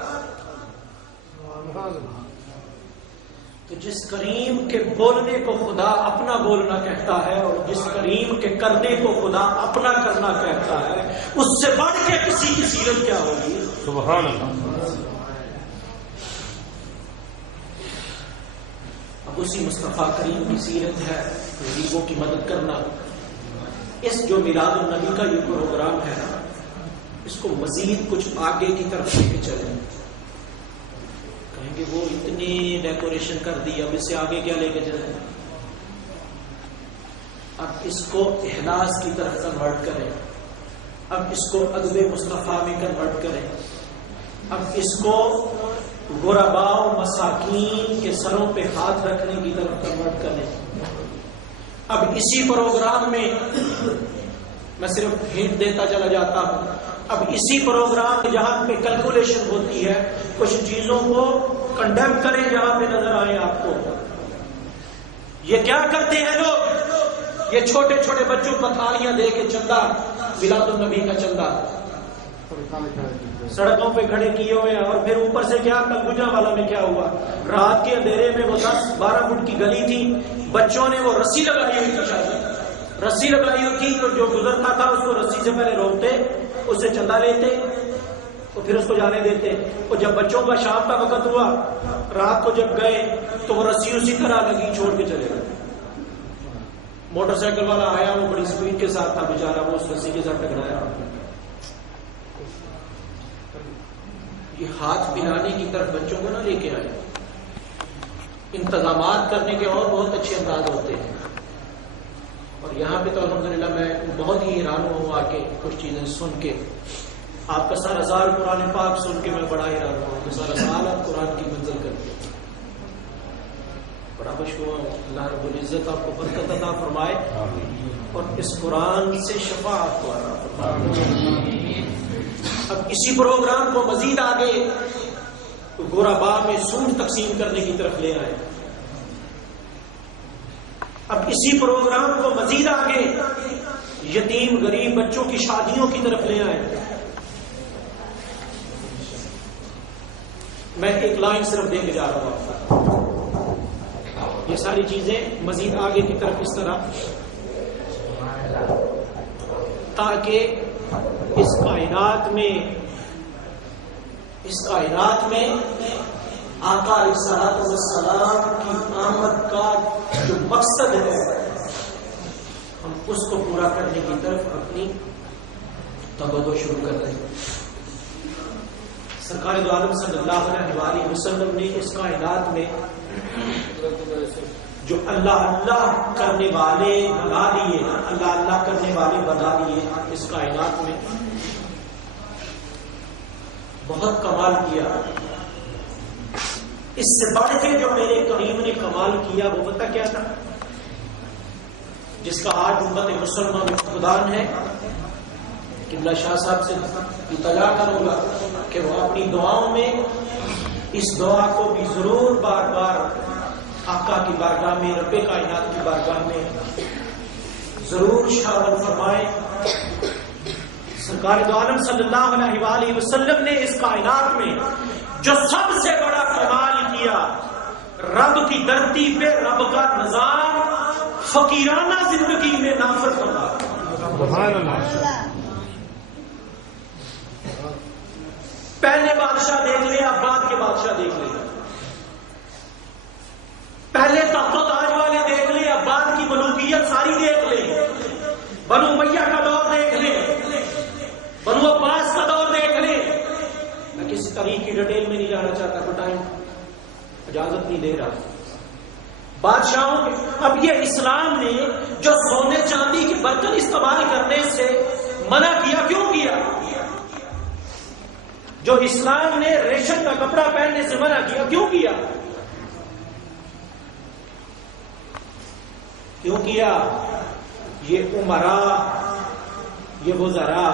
تو جس کریم کے بولنے کو خدا اپنا بولنا کہتا ہے اور جس کریم کے کرنے کو خدا اپنا کرنا کہتا ہے، اس سے بڑھ کے کسی کی سیرت کیا ہوگی؟ سبحان اللہ۔ اب اسی مصطفیٰ کریم کی سیرت ہے غریبوں کی مدد کرنا۔ اس جو میلاد النبی کا یہ پروگرام ہے نا، اس کو مزید کچھ آگے کی طرف لے کے چلیں۔ کہیں گے وہ اتنی ڈیکوریشن کر دی، اب اس سے آگے کیا لے کے چلیں؟ اب اس کو احلاس کی طرف کنورٹ کریں، اب اس کو ادب مصطفیٰ میں کنورٹ کریں، اب اس کو غرباء و مساکین کے سروں پہ ہاتھ رکھنے کی طرف کنورٹ کریں۔ اب اسی پروگرام میں میں صرف ہنٹ دیتا چلا جاتا ہوں، اب اسی پروگرام میں جہاں پہ کیلکولیشن ہوتی ہے، کچھ چیزوں کو کنڈیم کریں جہاں پہ نظر آئے آپ کو۔ یہ کیا کرتے ہیں لوگ؟ یہ چھوٹے چھوٹے بچوں کو تھالیاں دے کے چندہ، میلاد النبی کا چندہ سڑکوں پہ کھڑے کیے ہوئے ہیں، اور پھر اوپر سے کیا کلگجا والا میں کیا ہوا، رات کے اندھیرے میں وہ 10-12 فٹ کی گلی تھی، بچوں نے وہ رسی لگائی ہوئی تھی، شاید رسی لگائی ہوئی تھی، تو جو گزرتا تھا اس کو رسی سے پہلے روکتے، اس سے چندہ لیتے تو پھر اس کو جانے دیتے۔ اور جب بچوں کا شام کا وقت ہوا، رات کو جب گئے تو وہ رسی اسی طرح لگی، چھوڑ کے چلے گئے۔ موٹر سائیکل والا آیا، وہ بڑی سپیڈ کے ساتھ تھا بیچارہ، وہ اس رسی کے ساتھ ٹکرایا۔ یہ ہاتھ پلانے کی طرف بچوں کو نہ لے کے آئے۔ انتظامات کرنے کے اور بہت اچھے انداز ہوتے ہیں، اور یہاں پہ تو الحمدللہ میں بہت ہی حیران ہوں آ کے کچھ چیزیں سن کے۔ آپ کا سارا سال قرآن پاک سن کے میں بڑا حیران ہوں کہ سارا سال آپ قرآن کی منزل کرتے ہیں۔ بڑا مشکور ہوں، اللہ رب العزت آپ کو برکت عطا فرمائے اور اس قرآن سے شفاعت کو عطا فرمائے۔ اب اسی پروگرام کو مزید آگے غرباء میں سود تقسیم کرنے کی طرف لے آئے۔ اب اسی پروگرام کو مزید آگے یتیم غریب بچوں کی شادیوں کی طرف لے آئے۔ میں ایک لائن صرف دے کے جا رہا ہوں، یہ ساری چیزیں مزید آگے کی طرف اس طرح، تاکہ اس کائنات میں آقا علیہ الصلوۃ والسلام کی آمد کا جو مقصد ہے ہم اس کو پورا کرنے کی طرف اپنی توجہ شروع کر رہے ہیں۔ سرکار دو عالم صلی اللہ علیہ وسلم نے اس کائنات میں جو اللہ اللہ کرنے والے بنا دیے، اللہ اللہ کرنے والے بنا دیے اس کائنات میں، بہت کمال کیا۔ اس سے بڑھ کے جو میرے کریم نے کمال کیا وہ پتہ کیا تھا؟ جس کا آج امت مسلمہ میں فقدان ہے، قبلہ شاہ صاحب سے التجا کروں گا کہ وہ اپنی دعاؤں میں اس دعا کو بھی ضرور بار بار آقا کی بارگاہ میں، رب کائنات کی بارگاہ میں ضرور شامل فرمائے۔ سرکار دو عالم صلی اللہ علیہ وآلہ وسلم نے اس کائنات میں جو سب سے بڑا کمال کیا، رب کی دھرتی پہ رب کا نظام فقیرانہ زندگی میں نافذ کرنا۔ سبحان اللہ۔ پہلے بادشاہ دیکھ لیں اب بعد کے بادشاہ دیکھ لیں، پہلے تخت و تاج والے دیکھ لیں اب بعد کی ملوکیت ساری دیکھ لیں، بنو امیہ کا دور دیکھ لیں، بنو عباس کا دور دیکھ لیں. میں کسی تاریخ کی ڈیٹیل میں نہیں جانا چاہتا، تو ٹائم اجازت نہیں دے رہا. بادشاہوں کے اب یہ اسلام نے جو سونے چاندی کے برتن استعمال کرنے سے منع کیا، کیوں کیا؟ جو اسلام نے ریشم کا کپڑا پہننے سے منع کیا، کیوں کیا؟ کیوں کیا؟ یہ امراء، یہ وزراء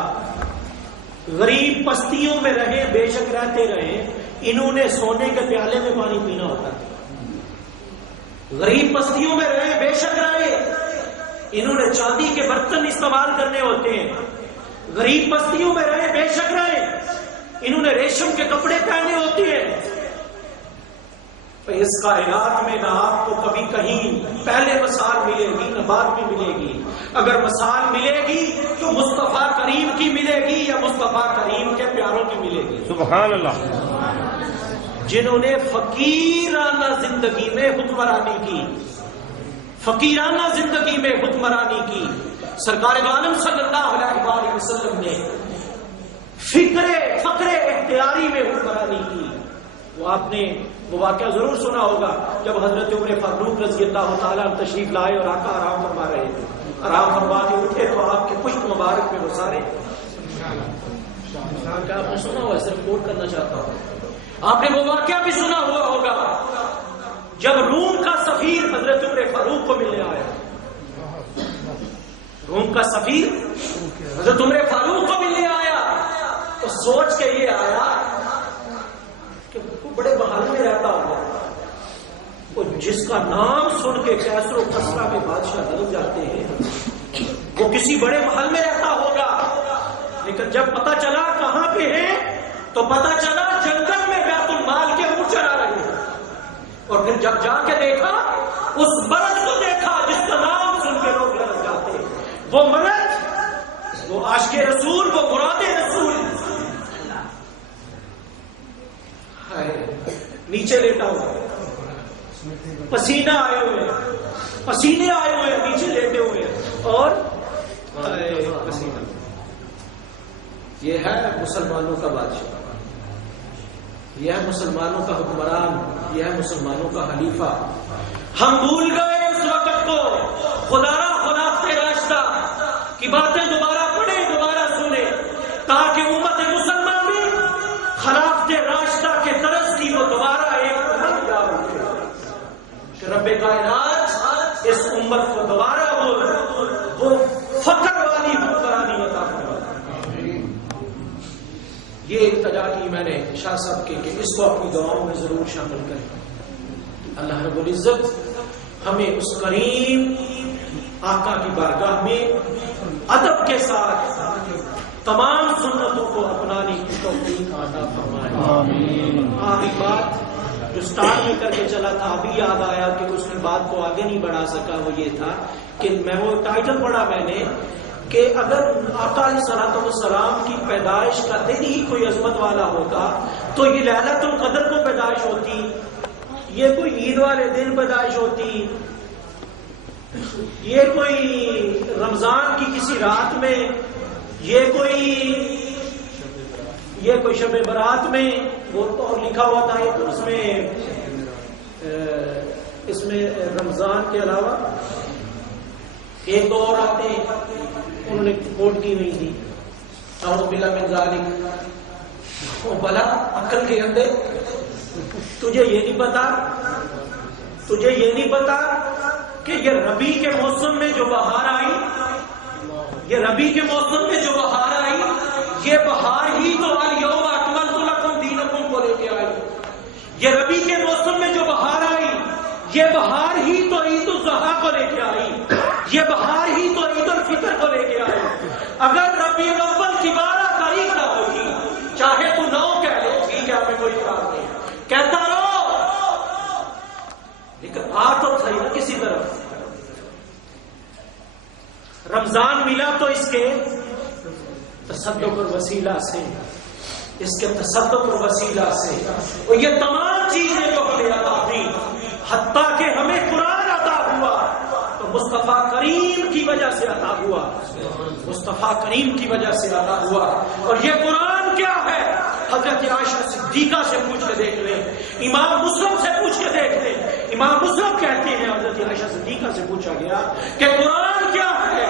غریب بستیوں میں رہے، بے شک رہتے رہے، انہوں نے سونے کے پیالے میں پانی پینا ہوتا ہے. غریب بستیوں میں رہے، بے شک رہے، انہوں نے چاندی کے برتن استعمال کرنے ہوتے ہیں. غریب بستیوں میں رہے، بے شک رہے، انہوں نے ریشم کے کپڑے پہنے ہوتے ہیں. اس کائنات میں نہ آپ کو کبھی کہیں پہلے مثال ملے گی نہ بعد میں ملے گی. اگر مثال ملے گی تو مصطفیٰ کریم کی ملے گی یا مصطفیٰ کریم کے پیاروں کی ملے گی. سبحان اللہ. جنہوں نے فقیرانہ زندگی میں حکمرانی کی، فقیرانہ زندگی میں حکمرانی کی. سرکار عالم صلی اللہ علیہ وآلہ وسلم نے فقر اختیاری میں حکمرانی کی. وہ آپ نے وہ واقعہ ضرور سنا ہوگا جب حضرت عمر فاروق رضی اللہ تعالیٰ تشریف لائے اور آقا آرام فرما رہے تھے. آرام فرما کے اٹھے تو آپ کے پشت مبارک میں وہ سارے کیا آپ نے سنا ہوا، صرف کوٹ کرنا چاہتا ہوں. آپ نے وہ واقعہ بھی سنا ہوا ہوگا جب روم کا سفیر حضرت عمر فاروق کو ملنے آیا. روم کا سفیر حضرت عمر فاروق کو ملنے آیا تو سوچ کے یہ آیا کہ بڑے محل میں رہتا ہوگا، جس کا نام سن کے کیسر و کسرا کے بادشاہ بدل جاتے ہیں، وہ کسی بڑے محل میں رہتا ہوگا. لیکن جب پتا چلا کہاں پہ ہے تو پتا چلا جنگل میں بیت المال کے اونٹ چلا رہے ہیں. اور پھر جب جا کے دیکھا اس مرد کو دیکھا جس کا نام سن کے لوگ لڑ جاتے ہیں. وہ مرد، وہ عاشق رسول، وہ مراد رسول نیچے لیٹا ہوا، پسینہ آئے ہوئے، پسینے آئے ہوئے، نیچے لیٹے ہوئے اور پسینہ. یہ ہے مسلمانوں کا بادشاہ، یہ ہے مسلمانوں کا حکمران، یہ ہے مسلمانوں کا خلیفہ. ہم بھول گئے اس وقت کو. خدا خلافت راشدہ کی باتیں دوبارہ پڑھیں، دوبارہ سنیں، تاکہ امت مسلمان بھی خلافت راشدہ کے طرز کی وہ دوبارہ ایک امت یاد اٹھے کہ رب کائنات اس امت کو دوبارہ وہ فخر والی حکمرانی عطا فرمائے. یہ التجا کی میں نے شاہ صاحب کے کہ اس کو اپنی دعاؤں میں ضرور شامل کریں. اللہ رب العزت ہمیں اس کریم آقا کی بارگاہ میں ادب کے ساتھ تمام سنتوں کو اپنانے کی توفیق عطا فرمائے. آمین. آخری بات جو سٹارٹ میں کر کے چلا تھا ابھی یاد آیا کہ اس نے بات کو آگے نہیں بڑھا سکا، وہ یہ تھا کہ میں وہ ٹائٹل پڑھا میں نے کہ اگر آقا علیہ الصلوۃ والسلام کی پیدائش کا دن ہی کوئی عظمت والا ہوتا تو یہ ليلۃ القدر کو پیدائش ہوتی، یہ کوئی عید والے دن پیدائش ہوتی، یہ کوئی رمضان کی کسی رات میں، یہ کوئی شب برات میں. وہ تو لکھا ہوا تھا اس میں رمضان کے علاوہ ایک دو اور آتے انہوں نے کوٹ کی ہوئی تھی. اعوذ باللہ من ذالک. وہ بلا عقل کے اندر تجھے یہ نہیں پتا کہ یہ ربیع کے موسم میں جو بہار آئی، یہ ربیع کے موسم میں جو بہار آئی، یہ بہار ہی تو الیوم اکملت لکم دینکم کو لے کے آئی. یہ ربیع کے موسم میں جو بہار آئی، یہ بہار ہی تو عید الاضحیٰ کو لے کے آئی، یہ بہار ہی تو عید الفطر کو لے کے آئی. اگر ربیع الاول کی 12 تاریخ نہ ہوگی، چاہے تو 9 کہہ لے، ٹھیک ہے، ہمیں کوئی اعتراض نہیں، کہتا رہو، لیکن آ تو صحیح نا کسی طرف. رمضان ملا تو اس کے تصدق اور وسیلہ سے، اس کے تسبب اور وسیلہ سے، اور یہ تمام چیزیں جو ہمیں عطا ہوئی، حتیٰ کہ ہمیں قرآن عطا ہوا تو مصطفیٰ کریم کی وجہ سے عطا ہوا، مصطفیٰ کریم کی وجہ سے عطا ہوا۔ اور یہ قرآن کیا ہے؟ حضرت عائشہ صدیقہ سے پوچھ کے دیکھ لیں، امام مسلم سے پوچھ کے دیکھ لیں۔ امام مسلم کہتے ہیں حضرت عائشہ صدیقہ سے پوچھا گیا کہ قرآن کیا ہے؟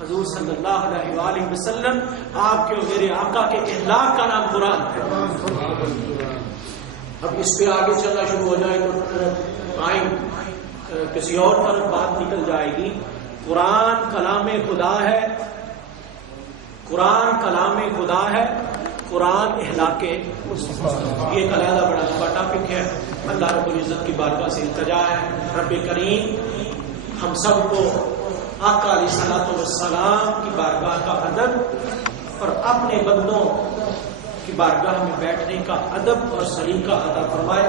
حضور صلی اللہ علیہ وآلہ وسلم، آپ کے اور میرے آقا کے اخلاق کا نام قرآن ہے۔ اب اس پہ آگے چلنا شروع ہو جائے تو ٹائم کسی اور طرف بات نکل جائے گی۔ قرآن کلام خدا ہے، قرآن کلام خدا ہے، قرآن اخلاق، یہ ایک علیحدہ بڑا لمبا ٹاپک ہے۔ اللہ رب العزت کی بارگاہ سے التجا ہے، رب کریم ہم سب کو آقا علیہ الصلوۃ والسلام کی بارگاہ کا ادب اور اپنے بندوں کی بارگاہ میں بیٹھنے کا ادب اور سلیقہ عطا فرمائے۔